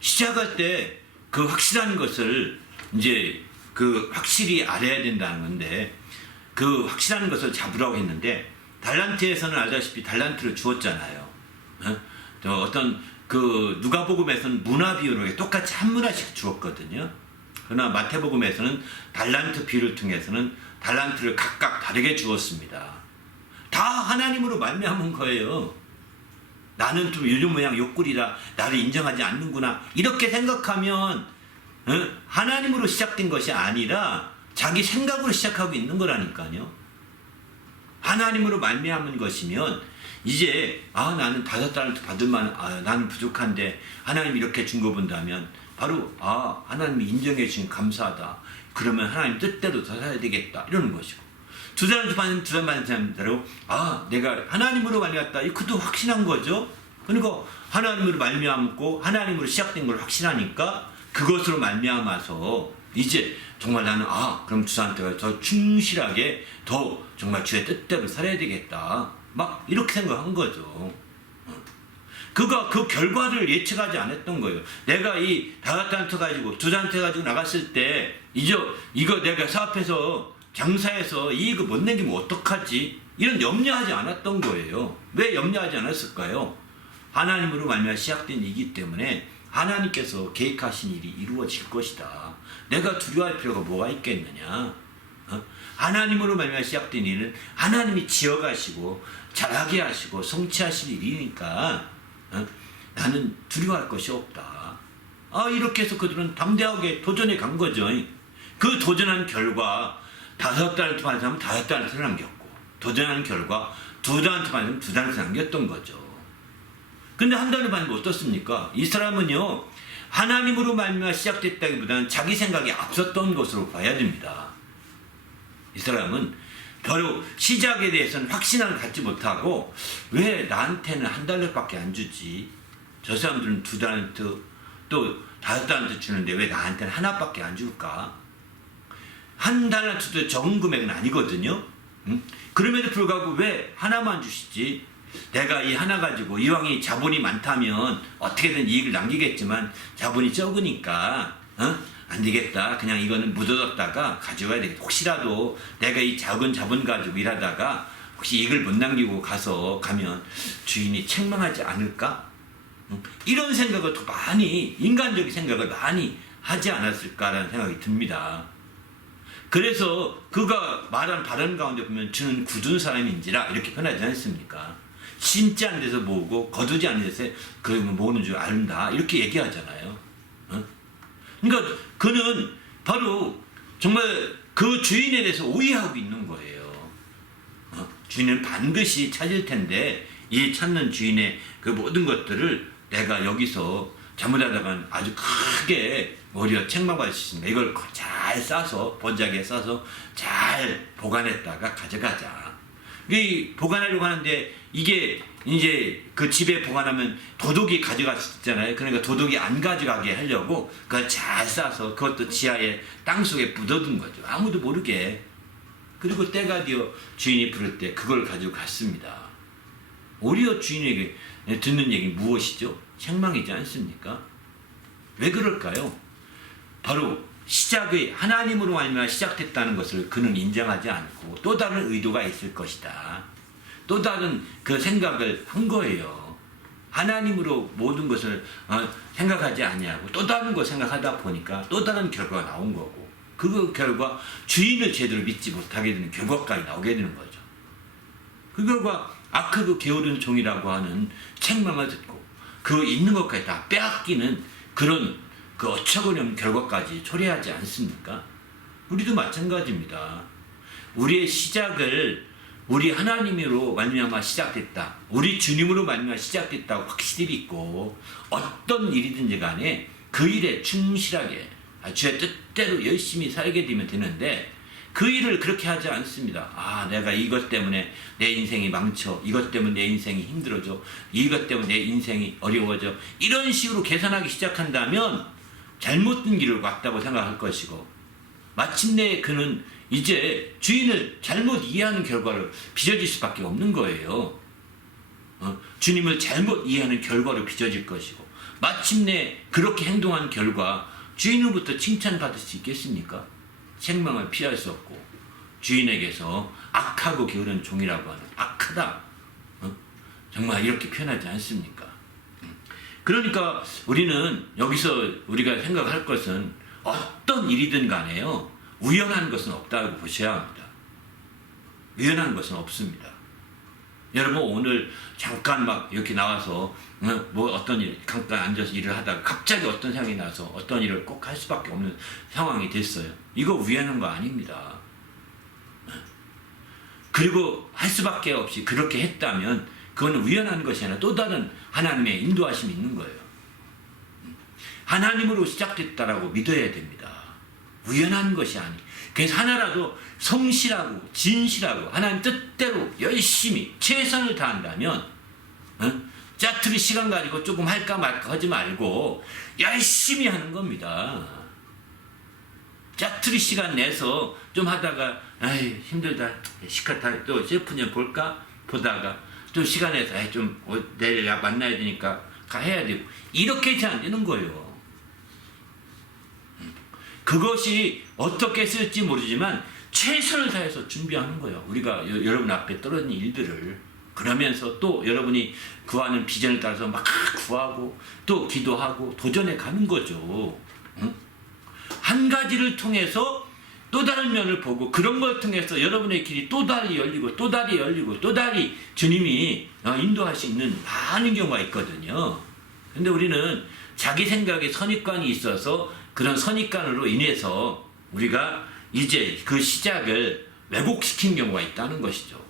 시작할 때 그 확실한 것을 이제 그 확실히 알아야 된다는 건데 그 확실한 것을 잡으라고 했는데 달란트에서는 알다시피 달란트를 주었잖아요. 어떤 그 누가복음에서는 문화 비유로 똑같이 한 문화씩 주었거든요. 그러나 마태복음에서는 달란트 비유를 통해서는 달란트를 각각 다르게 주었습니다. 다 하나님으로 말미암은 거예요. 나는 좀 요즘 모양 욕구리라 나를 인정하지 않는구나 이렇게 생각하면 하나님으로 시작된 것이 아니라 자기 생각으로 시작하고 있는 거라니까요. 하나님으로 말미암은 것이면 이제 나는 5달란트 받을 만한 나는 부족한데 하나님이 이렇게 준 거 본다면 바로 하나님이 인정해 주신 감사하다. 그러면 하나님 뜻대로 더 살아야 되겠다 이러는 것이고 2달란트 받는 2달란트 받는 사람대로 내가 하나님으로 말미암았다. 그것도 확신한 거죠. 그러니까 하나님으로 말미암고 하나님으로 시작된 걸 확신하니까 그것으로 말미암아서 이제 정말 나는 그럼 주사한테가 더 충실하게 더 정말 주의 뜻대로 살아야 되겠다. 막 이렇게 생각한 거죠. 그가 그 결과를 예측하지 않았던 거예요. 내가 이 5달란트 가지고 2달란트 가지고 나갔을 때 이거 내가 사업해서 장사해서 이익을 못 내기면 어떡하지? 이런 염려하지 않았던 거예요. 왜 염려하지 않았을까요? 하나님으로 말미암아 시작된 일이기 때문에 하나님께서 계획하신 일이 이루어질 것이다. 내가 두려워할 필요가 뭐가 있겠느냐? 하나님으로 말미암아 시작된 일은 하나님이 지어가시고 잘하게 하시고 성취하실 일이니까 나는 두려워할 것이 없다. 이렇게 해서 그들은 담대하게 도전해 간 거죠. 그 도전한 결과 5달란트 받은 사람은 5달란트를 남겼고, 도전한 결과 2달란트 받은 사람은 2달란트 남겼던 거죠. 근데 한 달을 받으면 어떻습니까? 이 사람은요, 하나님으로 말미암아 시작됐다기보다는 자기 생각이 앞섰던 것으로 봐야 됩니다. 이 사람은 바로 시작에 대해서는 확신을 갖지 못하고, 왜 나한테는 1달러밖에 안 주지? 저 사람들은 2달란트 또 5달란트 주는데 왜 나한테는 하나밖에 안 줄까? 1달란트도 적은 금액은 아니거든요. 그럼에도 불구하고 왜 하나만 주시지? 내가 이 하나 가지고 이왕이 자본이 많다면 어떻게든 이익을 남기겠지만 자본이 적으니까 안 되겠다. 그냥 이거는 묻어뒀다가 가져가야 되겠다. 혹시라도 내가 이 작은 자본 가지고 일하다가 혹시 이익을 못 남기고 가면 주인이 책망하지 않을까? 이런 생각을 더 많이, 인간적인 생각을 많이 하지 않았을까라는 생각이 듭니다. 그래서 그가 말한 발언 가운데 보면 주는 굳은 사람인지라 이렇게 표현하지 않습니까? 심지 않은 데서 모으고 거두지 않은 데서 그러면 모으는 줄 안다 이렇게 얘기하잖아요. 그러니까 그는 바로 정말 그 주인에 대해서 오해하고 있는 거예요. 주인은 반드시 찾을 텐데 이 찾는 주인의 그 모든 것들을 내가 여기서 잘못하다간 아주 크게 오히려 책망받을 수 있습니다. 이걸 잘 싸서 번자기에 싸서 잘 보관했다가 가져가자. 이 보관하려고 하는데 이게 이제 그 집에 보관하면 도둑이 가져갔잖아요. 그러니까 도둑이 안 가져가게 하려고 그걸 잘 싸서 그것도 지하에 땅속에 묻어둔 거죠. 아무도 모르게. 그리고 때가 되어 주인이 부를 때 그걸 가지고 갔습니다. 오히려 주인에게 듣는 얘기는 무엇이죠? 책망이지 않습니까? 왜 그럴까요? 바로 시작의 하나님으로 말미암아 시작됐다는 것을 그는 인정하지 않고 또 다른 의도가 있을 것이다. 또 다른 그 생각을 한 거예요. 하나님으로 모든 것을 생각하지 아니하고 또 다른 걸 생각하다 보니까 또 다른 결과가 나온 거고, 그 결과 주인을 제대로 믿지 못하게 되는 결과까지 나오게 되는 거죠. 그 결과 악하고 게으른 종이라고 하는 책망을 듣고 그 있는 것까지 다 빼앗기는 그런 그 어처구니없는 결과까지 초래하지 않습니까? 우리도 마찬가지입니다. 우리의 시작을 우리 하나님으로 말미암아 시작됐다, 우리 주님으로 말미암아 시작됐다고 확실히 믿고 어떤 일이든지 간에 그 일에 충실하게 주의 뜻대로 열심히 살게 되면 되는데, 그 일을 그렇게 하지 않습니다. 내가 이것 때문에 내 인생이 망쳐, 이것 때문에 내 인생이 힘들어져, 이것 때문에 내 인생이 어려워져, 이런 식으로 계산하기 시작한다면 잘못된 길을 왔다고 생각할 것이고, 마침내 그는 이제 주인을 잘못 이해하는 결과를 빚어질 수밖에 없는 거예요. 주님을 잘못 이해하는 결과로 빚어질 것이고, 마침내 그렇게 행동한 결과 주인으로부터 칭찬받을 수 있겠습니까? 책망을 피할 수 없고 주인에게서 악하고 게으른 종이라고 하는, 악하다, 정말 이렇게 표현하지 않습니까? 그러니까 우리는 여기서 우리가 생각할 것은 어떤 일이든 간에요, 우연한 것은 없다고 보셔야 합니다. 우연한 것은 없습니다. 여러분 오늘 잠깐 막 이렇게 나와서 뭐 어떤 일, 잠깐 앉아서 일을 하다가 갑자기 어떤 생각이 나서 어떤 일을 꼭 할 수밖에 없는 상황이 됐어요. 이거 우연한 거 아닙니다. 그리고 할 수밖에 없이 그렇게 했다면 그건 우연한 것이 아니라 또 다른 하나님의 인도하심이 있는 거예요. 하나님으로 시작됐다라고 믿어야 됩니다. 우연한 것이 아니. 그래서 하나라도 성실하고 진실하고 하나님 뜻대로 열심히 최선을 다한다면 짜투리 시간 가지고 조금 할까 말까 하지 말고 열심히 하는 겁니다. 짜투리 시간 내서 좀 하다가 힘들다, 시카타 또 셰프 좀 볼까 보다가 좀 시간 내서 좀 내일 만나야 되니까 해야 되고, 이렇게 해서 안 되는 거예요. 그것이 어떻게 쓸지 모르지만 최선을 다해서 준비하는 거예요. 우리가 여러분 앞에 떨어진 일들을, 그러면서 또 여러분이 구하는 비전을 따라서 막 구하고 또 기도하고 도전해 가는 거죠. 한 가지를 통해서 또 다른 면을 보고 그런 걸 통해서 여러분의 길이 또 달리 열리고 또 달리 열리고 또 달리 주님이 인도할 수 있는 많은 경우가 있거든요. 근데 우리는 자기 생각에 선입관이 있어서 그런 선입관으로 인해서 우리가 이제 그 시작을 왜곡시킨 경우가 있다는 것이죠.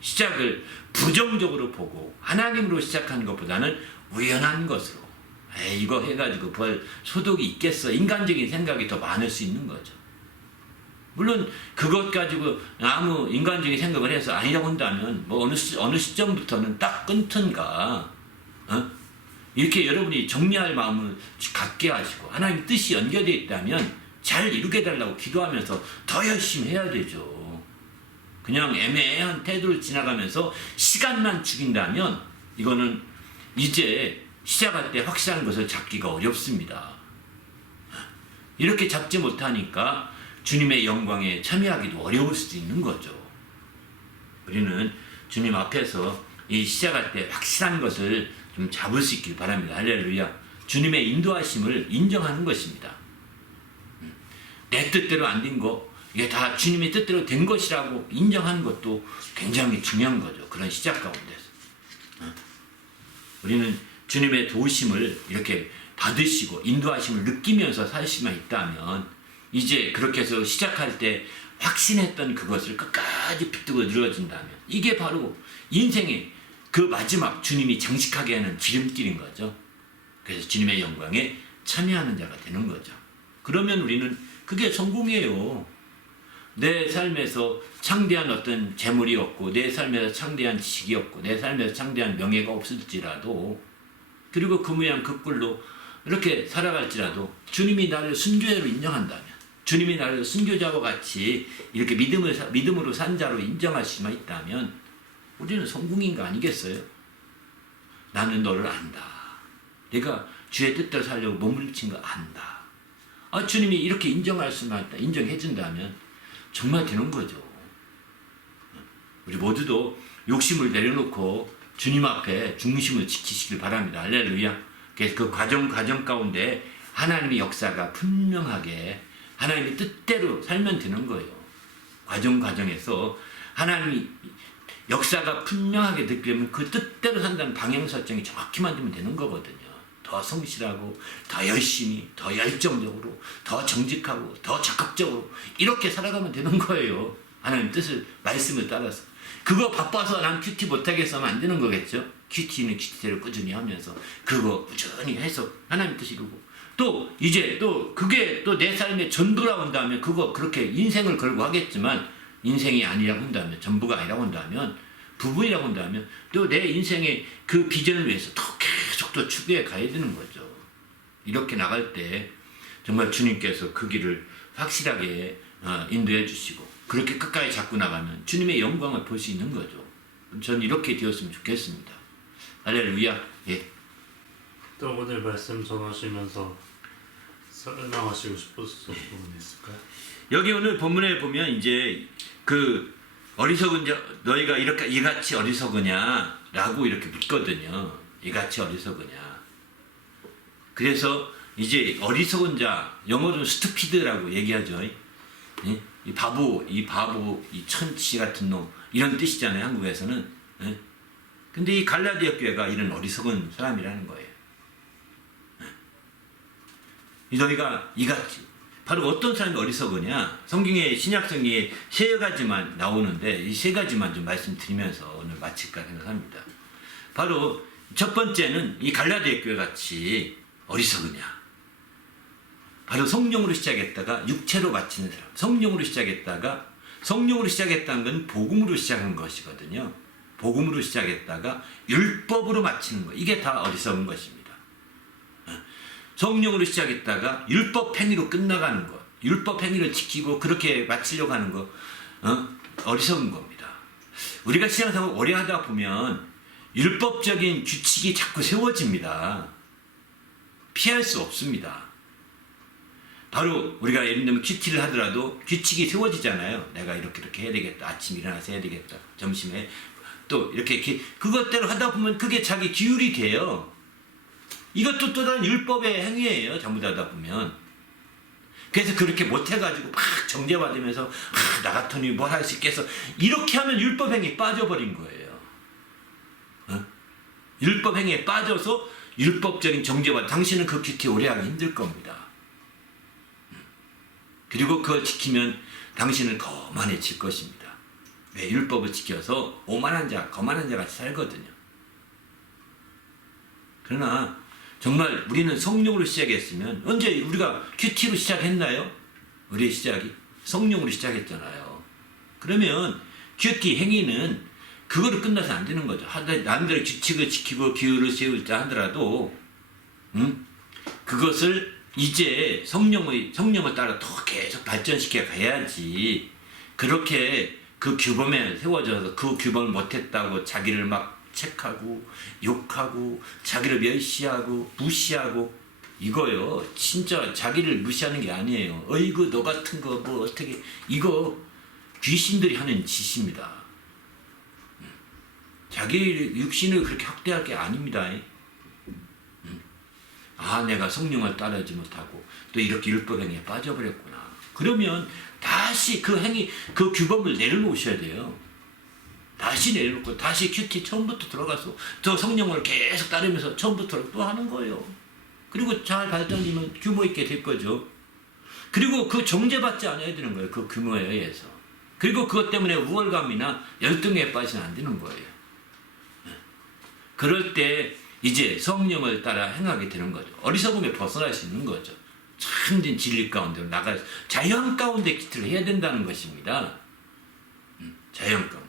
시작을 부정적으로 보고 하나님으로 시작하는 것보다는 우연한 것으로 이거 해가지고 벌 소득이 있겠어, 인간적인 생각이 더 많을 수 있는 거죠. 물론 그것 가지고 아무 인간적인 생각을 해서 아니라고 한다면 뭐 어느 시점부터는 딱 끊든가 이렇게 여러분이 정리할 마음을 갖게 하시고 하나님 뜻이 연결되어 있다면 잘 이루게 해달라고 기도하면서 더 열심히 해야 되죠. 그냥 애매한 태도를 지나가면서 시간만 죽인다면 이거는 이제 시작할 때 확실한 것을 잡기가 어렵습니다. 이렇게 잡지 못하니까 주님의 영광에 참여하기도 어려울 수도 있는 거죠. 우리는 주님 앞에서 이 시작할 때 확실한 것을 좀 잡을 수 있길 바랍니다. 할렐루야. 주님의 인도하심을 인정하는 것입니다. 내 뜻대로 안 된 거, 이게 다 주님의 뜻대로 된 것이라고 인정하는 것도 굉장히 중요한 거죠. 그런 시작 가운데서. 우리는 주님의 도우심을 이렇게 받으시고 인도하심을 느끼면서 살 수만 있다면 이제 그렇게 해서 시작할 때 확신했던 그것을 끝까지 붙들고 늘어진다면 이게 바로 인생의 그 마지막 주님이 장식하게 하는 지름길인 거죠. 그래서 주님의 영광에 참여하는 자가 되는 거죠. 그러면 우리는 그게 성공이에요. 내 삶에서 창대한 어떤 재물이 없고 내 삶에서 창대한 지식이 없고 내 삶에서 창대한 명예가 없을지라도 그리고 그 모양 그 꼴로 이렇게 살아갈지라도 주님이 나를 순교자로 인정한다면 주님이 나를 순교자와 같이 이렇게 믿음으로 산 자로 인정할 수만 있다면 우리는 성공인 거 아니겠어요? 나는 너를 안다. 내가 주의 뜻대로 살려고 몸부림친 거 안다. 주님이 이렇게 인정할 수만 있다. 인정해 준다면 정말 되는 거죠. 우리 모두도 욕심을 내려놓고 주님 앞에 중심을 지키시길 바랍니다. 할렐루야. 그래서 그 과정 가운데 하나님의 역사가 분명하게 하나님의 뜻대로 살면 되는 거예요. 과정에서 하나님이 역사가 분명하게 느끼면 그 뜻대로 산다는 방향 설정이 정확히 만들면 되는 거거든요. 더 성실하고 더 열심히 더 열정적으로 더 정직하고 더 적극적으로 이렇게 살아가면 되는 거예요. 하나님 뜻을 말씀을 따라서. 그거 바빠서 난 큐티 못하겠어 하면 안 되는 거겠죠. 큐티는 큐티대로 꾸준히 하면서 그거 꾸준히 해서 하나님 뜻 이루고 또 이제 또 그게 또 내 삶의 전부라고 한다면 그거 그렇게 인생을 걸고 하겠지만 인생이 아니라고 한다면 전부가 아니라고 한다면 부분이라고 한다면 또 내 인생의 그 비전을 위해서 더 계속 또 추구해 가야 되는 거죠. 이렇게 나갈 때 정말 주님께서 그 길을 확실하게 인도해 주시고 그렇게 끝까지 잡고 나가면 주님의 영광을 볼 수 있는 거죠. 전 이렇게 되었으면 좋겠습니다. 할렐루야. 예. 또 오늘 말씀 전하시면서 설명하시고 싶으셨던 부분이 있을까요? 여기 오늘 본문에 보면 이제 그 어리석은 자 너희가 이렇게 이같이 어리석으냐라고 이렇게 묻거든요. 이같이 어리석으냐. 그래서 이제 어리석은 자 영어로는 스투피드라고 얘기하죠. 예? 이 바보, 이 천치 같은 놈 이런 뜻이잖아요. 한국에서는. 예? 근데 이 갈라디아 교회가 이런 어리석은 사람이라는 거예요. 예? 너희가 이같이 바로 어떤 사람이 어리석으냐? 성경의 신약성경에 세 가지만 나오는데 이 세 가지만 좀 말씀드리면서 오늘 마칠까 생각합니다. 바로 첫 번째는 이 갈라디아 교회 같이 어리석으냐? 바로 성령으로 시작했다가 육체로 마치는 사람. 성령으로 시작했다는 건 복음으로 시작한 것이거든요. 복음으로 시작했다가 율법으로 마치는 것. 이게 다 어리석은 것입니다. 성령으로 시작했다가 율법 행위로 끝나가는 것. 율법 행위를 지키고 그렇게 마치려고 하는 것. 어리석은 겁니다. 우리가 신앙생활 오래 하다 보면 율법적인 규칙이 자꾸 세워집니다. 피할 수 없습니다. 바로 우리가 예를 들면 큐티를 하더라도 규칙이 세워지잖아요. 내가 이렇게 해야 되겠다. 아침 일어나서 해야 되겠다. 점심에 또 이렇게 그것대로 하다 보면 그게 자기 기율이 돼요. 이것도 또 다른 율법의 행위예요. 전부 다 하다 보면. 그래서 그렇게 못해가지고 막 정죄받으면서 나 같으니 뭘 할 수 있겠어. 이렇게 하면 율법행위에 빠져버린 거예요. 어? 율법행위에 빠져서 율법적인 정죄받 당신은 그 큐티 오래 하기 힘들 겁니다. 그리고 그걸 지키면 당신은 거만해질 것입니다. 왜? 율법을 지켜서 오만한 자, 거만한 자 같이 살거든요. 그러나 정말 우리는 성령으로 시작했으면 언제 우리가 큐티로 시작했나요? 우리의 시작이 성령으로 시작했잖아요. 그러면 큐티 행위는 그거로 끝나서 안 되는 거죠. 남들의 규칙을 지키고 규율을 세울자 하더라도 그것을 이제 성령을 따라 더 계속 발전시켜 가야지. 그렇게 그 규범에 세워져서 그 규범을 못했다고 자기를 막 책하고 욕하고 자기를 멸시하고 무시하고 이거요. 진짜 자기를 무시하는 게 아니에요. 어이구 너 같은 거 뭐 어떻게 이거 귀신들이 하는 짓입니다. 자기 육신을 그렇게 학대할 게 아닙니다. 아 내가 성령을 따르지 못하고 또 이렇게 율법행위에 빠져버렸구나. 그러면 다시 그 행위 그 규범을 내려놓으셔야 돼요. 다시 내려놓고 다시 큐티 처음부터 들어가서 저 성령을 계속 따르면서 처음부터 또 하는 거예요. 그리고 잘 발전이면 규모 있게 될 거죠. 그리고 그 정죄받지 않아야 되는 거예요. 그 규모에 의해서. 그리고 그것 때문에 우월감이나 열등에 빠지면 안 되는 거예요. 그럴 때 이제 성령을 따라 행하게 되는 거죠. 어리석음에 벗어날 수 있는 거죠. 참된 진리 가운데로 나갈 자연 가운데 기틀을 해야 된다는 것입니다. 자연 가운데.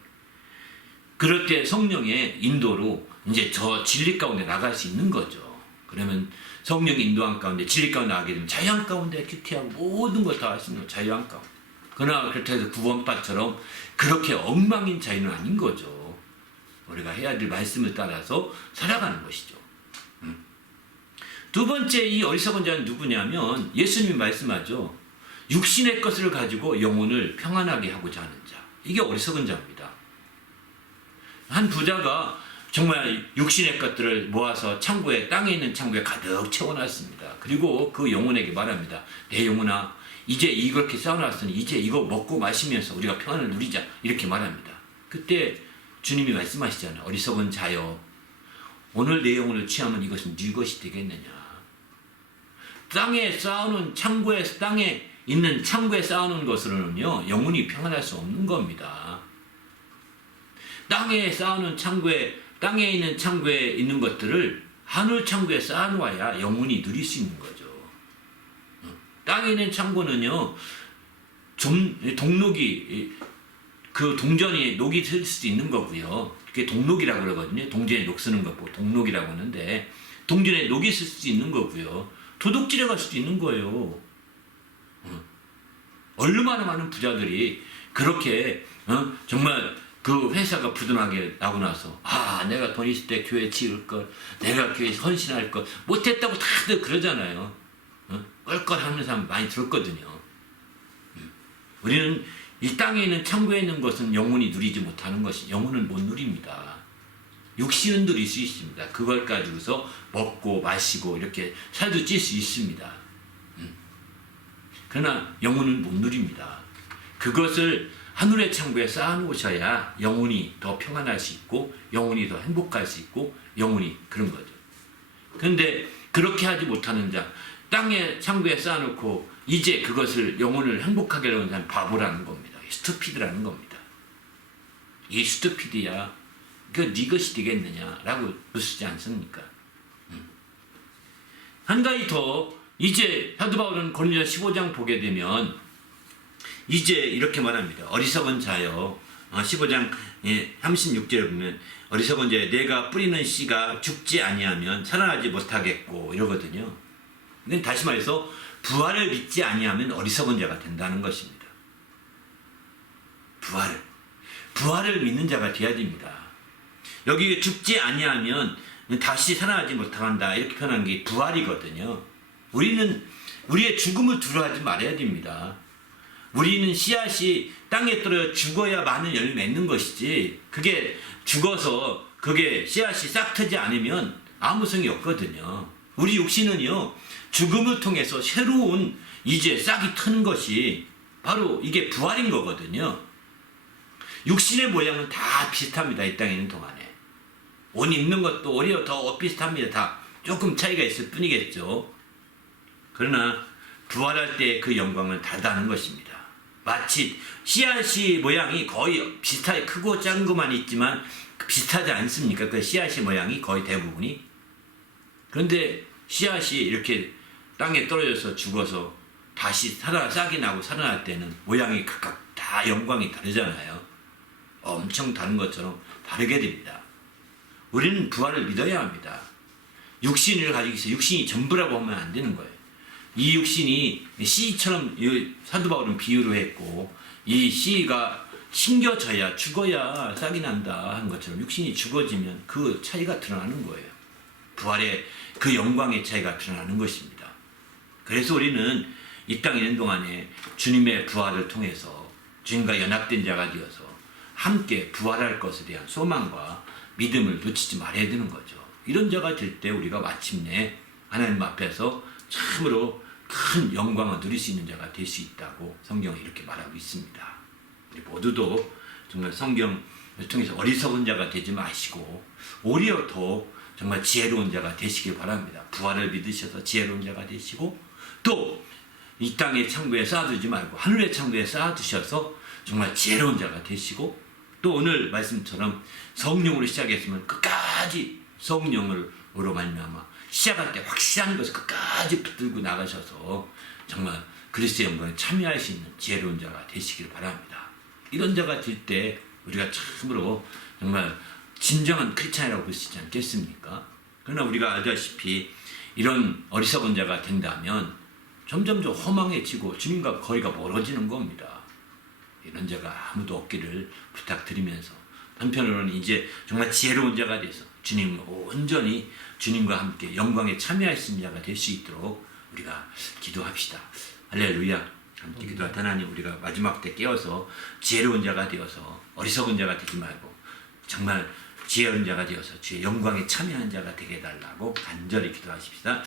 그럴 때 성령의 인도로 이제 저 진리 가운데 나갈 수 있는 거죠. 그러면 성령의 인도한 가운데 진리 가운데 나가게 되면 자연 가운데 큐티하고 모든 걸 다 할 수 있는 거죠. 자연 가운데. 그러나 그렇게 해서 구원파처럼 그렇게 엉망인 자유는 아닌 거죠. 우리가 해야 될 말씀을 따라서 살아가는 것이죠. 두 번째 이 어리석은 자는 누구냐면 예수님이 말씀하죠. 육신의 것을 가지고 영혼을 평안하게 하고자 하는 자. 이게 어리석은 자입니다. 한 부자가 정말 육신의 것들을 모아서 창고에 땅에 있는 창고에 가득 채워놨습니다. 그리고 그 영혼에게 말합니다. 내 영혼아 이제 이렇게 쌓아놨으니 이제 이거 먹고 마시면서 우리가 평안을 누리자 이렇게 말합니다. 그때 주님이 말씀하시잖아요. 어리석은 자여 오늘 내 영혼을 취하면 이것은 네 것이 되겠느냐. 땅에 쌓아놓은 창고에 땅에 있는 창고에 쌓아놓은 것으로는요 영혼이 평안할 수 없는 겁니다. 땅에 쌓아놓은 창고에 땅에 있는 창고에 있는 것들을 하늘 창고에 쌓아놓아야 영혼이 누릴 수 있는 거죠. 땅에 있는 창고는요 좀 동록이 그 동전이 녹이 쓸 수 있는 거고요. 그게 동록이라고 그러거든요. 동전에 녹 쓰는 거 보고 동록이라고 하는데 동전에 녹이 쓸 수 있는 거고요. 도둑질해 갈 수도 있는 거예요. 얼마나 많은 부자들이 그렇게 정말 그 회사가 부도나게 나고 나서 내가 돈 있을 때 교회 지을 걸, 내가 교회 헌신할 걸 못했다고 다들 그러잖아요. 껄껄하는 사람 많이 들었거든요. 우리는 이 땅에 있는 창고에 있는 것은 영혼이 누리지 못하는 것이 영혼은 못 누립니다. 육신은 누릴 수 있습니다. 그걸 가지고서 먹고 마시고 이렇게 살도 찔 수 있습니다. 그러나 영혼은 못 누립니다. 그것을 하늘의 창고에 쌓아놓으셔야 영혼이 더 평안할 수 있고 영혼이 더 행복할 수 있고 영혼이 그런 거죠. 그런데 그렇게 하지 못하는 자 땅에 창고에 쌓아놓고 이제 그것을 영혼을 행복하게 하려는 사람은 바보라는 겁니다. 스투피드라는 겁니다. 이 스투피드야 그 네 것이 되겠느냐라고 쓰지 않습니까? 한 가지 더 이제 사도 바울은 고린도서 15장 보게 되면 이제 이렇게 말합니다. 어리석은 자여 15장 36절에 보면 어리석은 자여 내가 뿌리는 씨가 죽지 아니하면 살아나지 못하겠고 이러거든요. 근데 다시 말해서 부활을 믿지 아니하면 어리석은 자가 된다는 것입니다. 부활을 믿는 자가 되어야 됩니다. 여기 죽지 아니하면 다시 살아나지 못한다 이렇게 표현한 게 부활이거든요. 우리는 우리의 죽음을 두려워하지 말아야 됩니다. 우리는 씨앗이 땅에 떨어져 죽어야 많은 열매 맺는 것이지 그게 죽어서 그게 씨앗이 싹트지 않으면 아무 성이 없거든요. 우리 육신은요 죽음을 통해서 새로운 이제 싹이 트는 것이 바로 이게 부활인 거거든요. 육신의 모양은 다 비슷합니다. 이 땅에 있는 동안에. 옷 입는 것도 오히려 더 비슷합니다. 다 조금 차이가 있을 뿐이겠죠. 그러나 부활할 때 그 영광은 다르다는 것입니다. 마치 씨앗이 모양이 거의 비슷하게 크고 작은 것만 있지만 비슷하지 않습니까? 그 씨앗이 모양이 거의 대부분이. 그런데 씨앗이 이렇게 땅에 떨어져서 죽어서 다시 싹이 나고 살아날 때는 모양이 각각 다 영광이 다르잖아요. 엄청 다른 것처럼 다르게 됩니다. 우리는 부활을 믿어야 합니다. 육신을 가지고 있어 육신이 전부라고 하면 안 되는 거예요. 이 육신이 씨처럼 사도 바울은 비유로 했고, 이 씨가 심겨져야 죽어야 싹이 난다 하는 것처럼 육신이 죽어지면 그 차이가 드러나는 거예요. 부활의 그 영광의 차이가 드러나는 것입니다. 그래서 우리는 이 땅에 있는 동안에 주님의 부활을 통해서 주님과 연합된 자가 되어서 함께 부활할 것에 대한 소망과 믿음을 놓치지 말아야 되는 거죠. 이런 자가 될 때 우리가 마침내 하나님 앞에서 참으로 큰 영광을 누릴 수 있는 자가 될 수 있다고 성경이 이렇게 말하고 있습니다. 우리 모두도 정말 성경을 통해서 어리석은 자가 되지 마시고 오히려 더 정말 지혜로운 자가 되시길 바랍니다. 부활을 믿으셔서 지혜로운 자가 되시고, 또 이 땅의 창고에 쌓아두지 말고 하늘의 창고에 쌓아두셔서 정말 지혜로운 자가 되시고, 또 오늘 말씀처럼 성령으로 시작했으면 끝까지 성령으로 말미암아 시작할 때 확실한 것을 끝까지 붙들고 나가셔서 정말 그리스도의 영광에 참여할 수 있는 지혜로운 자가 되시길 바랍니다. 이런 자가 될 때 우리가 참으로 정말 진정한 크리스찬이라고 볼 수 있지 않겠습니까? 그러나 우리가 알다시피 이런 어리석은 자가 된다면 점점 더 허망해지고 주님과 거리가 멀어지는 겁니다. 이런 자가 아무도 없기를 부탁드리면서, 한편으로는 이제 정말 지혜로운 자가 돼서 주님을 온전히 주님과 함께 영광에 참여할 수 있는 자가 될 수 있도록 우리가 기도합시다. 할렐루야. 함께 기도할 하나님, 우리가 마지막 때 깨어서 지혜로운 자가 되어서 어리석은 자가 되지 말고 정말 지혜로운 자가 되어서 주의 영광에 참여하는 자가 되게 해달라고 간절히 기도하십시다.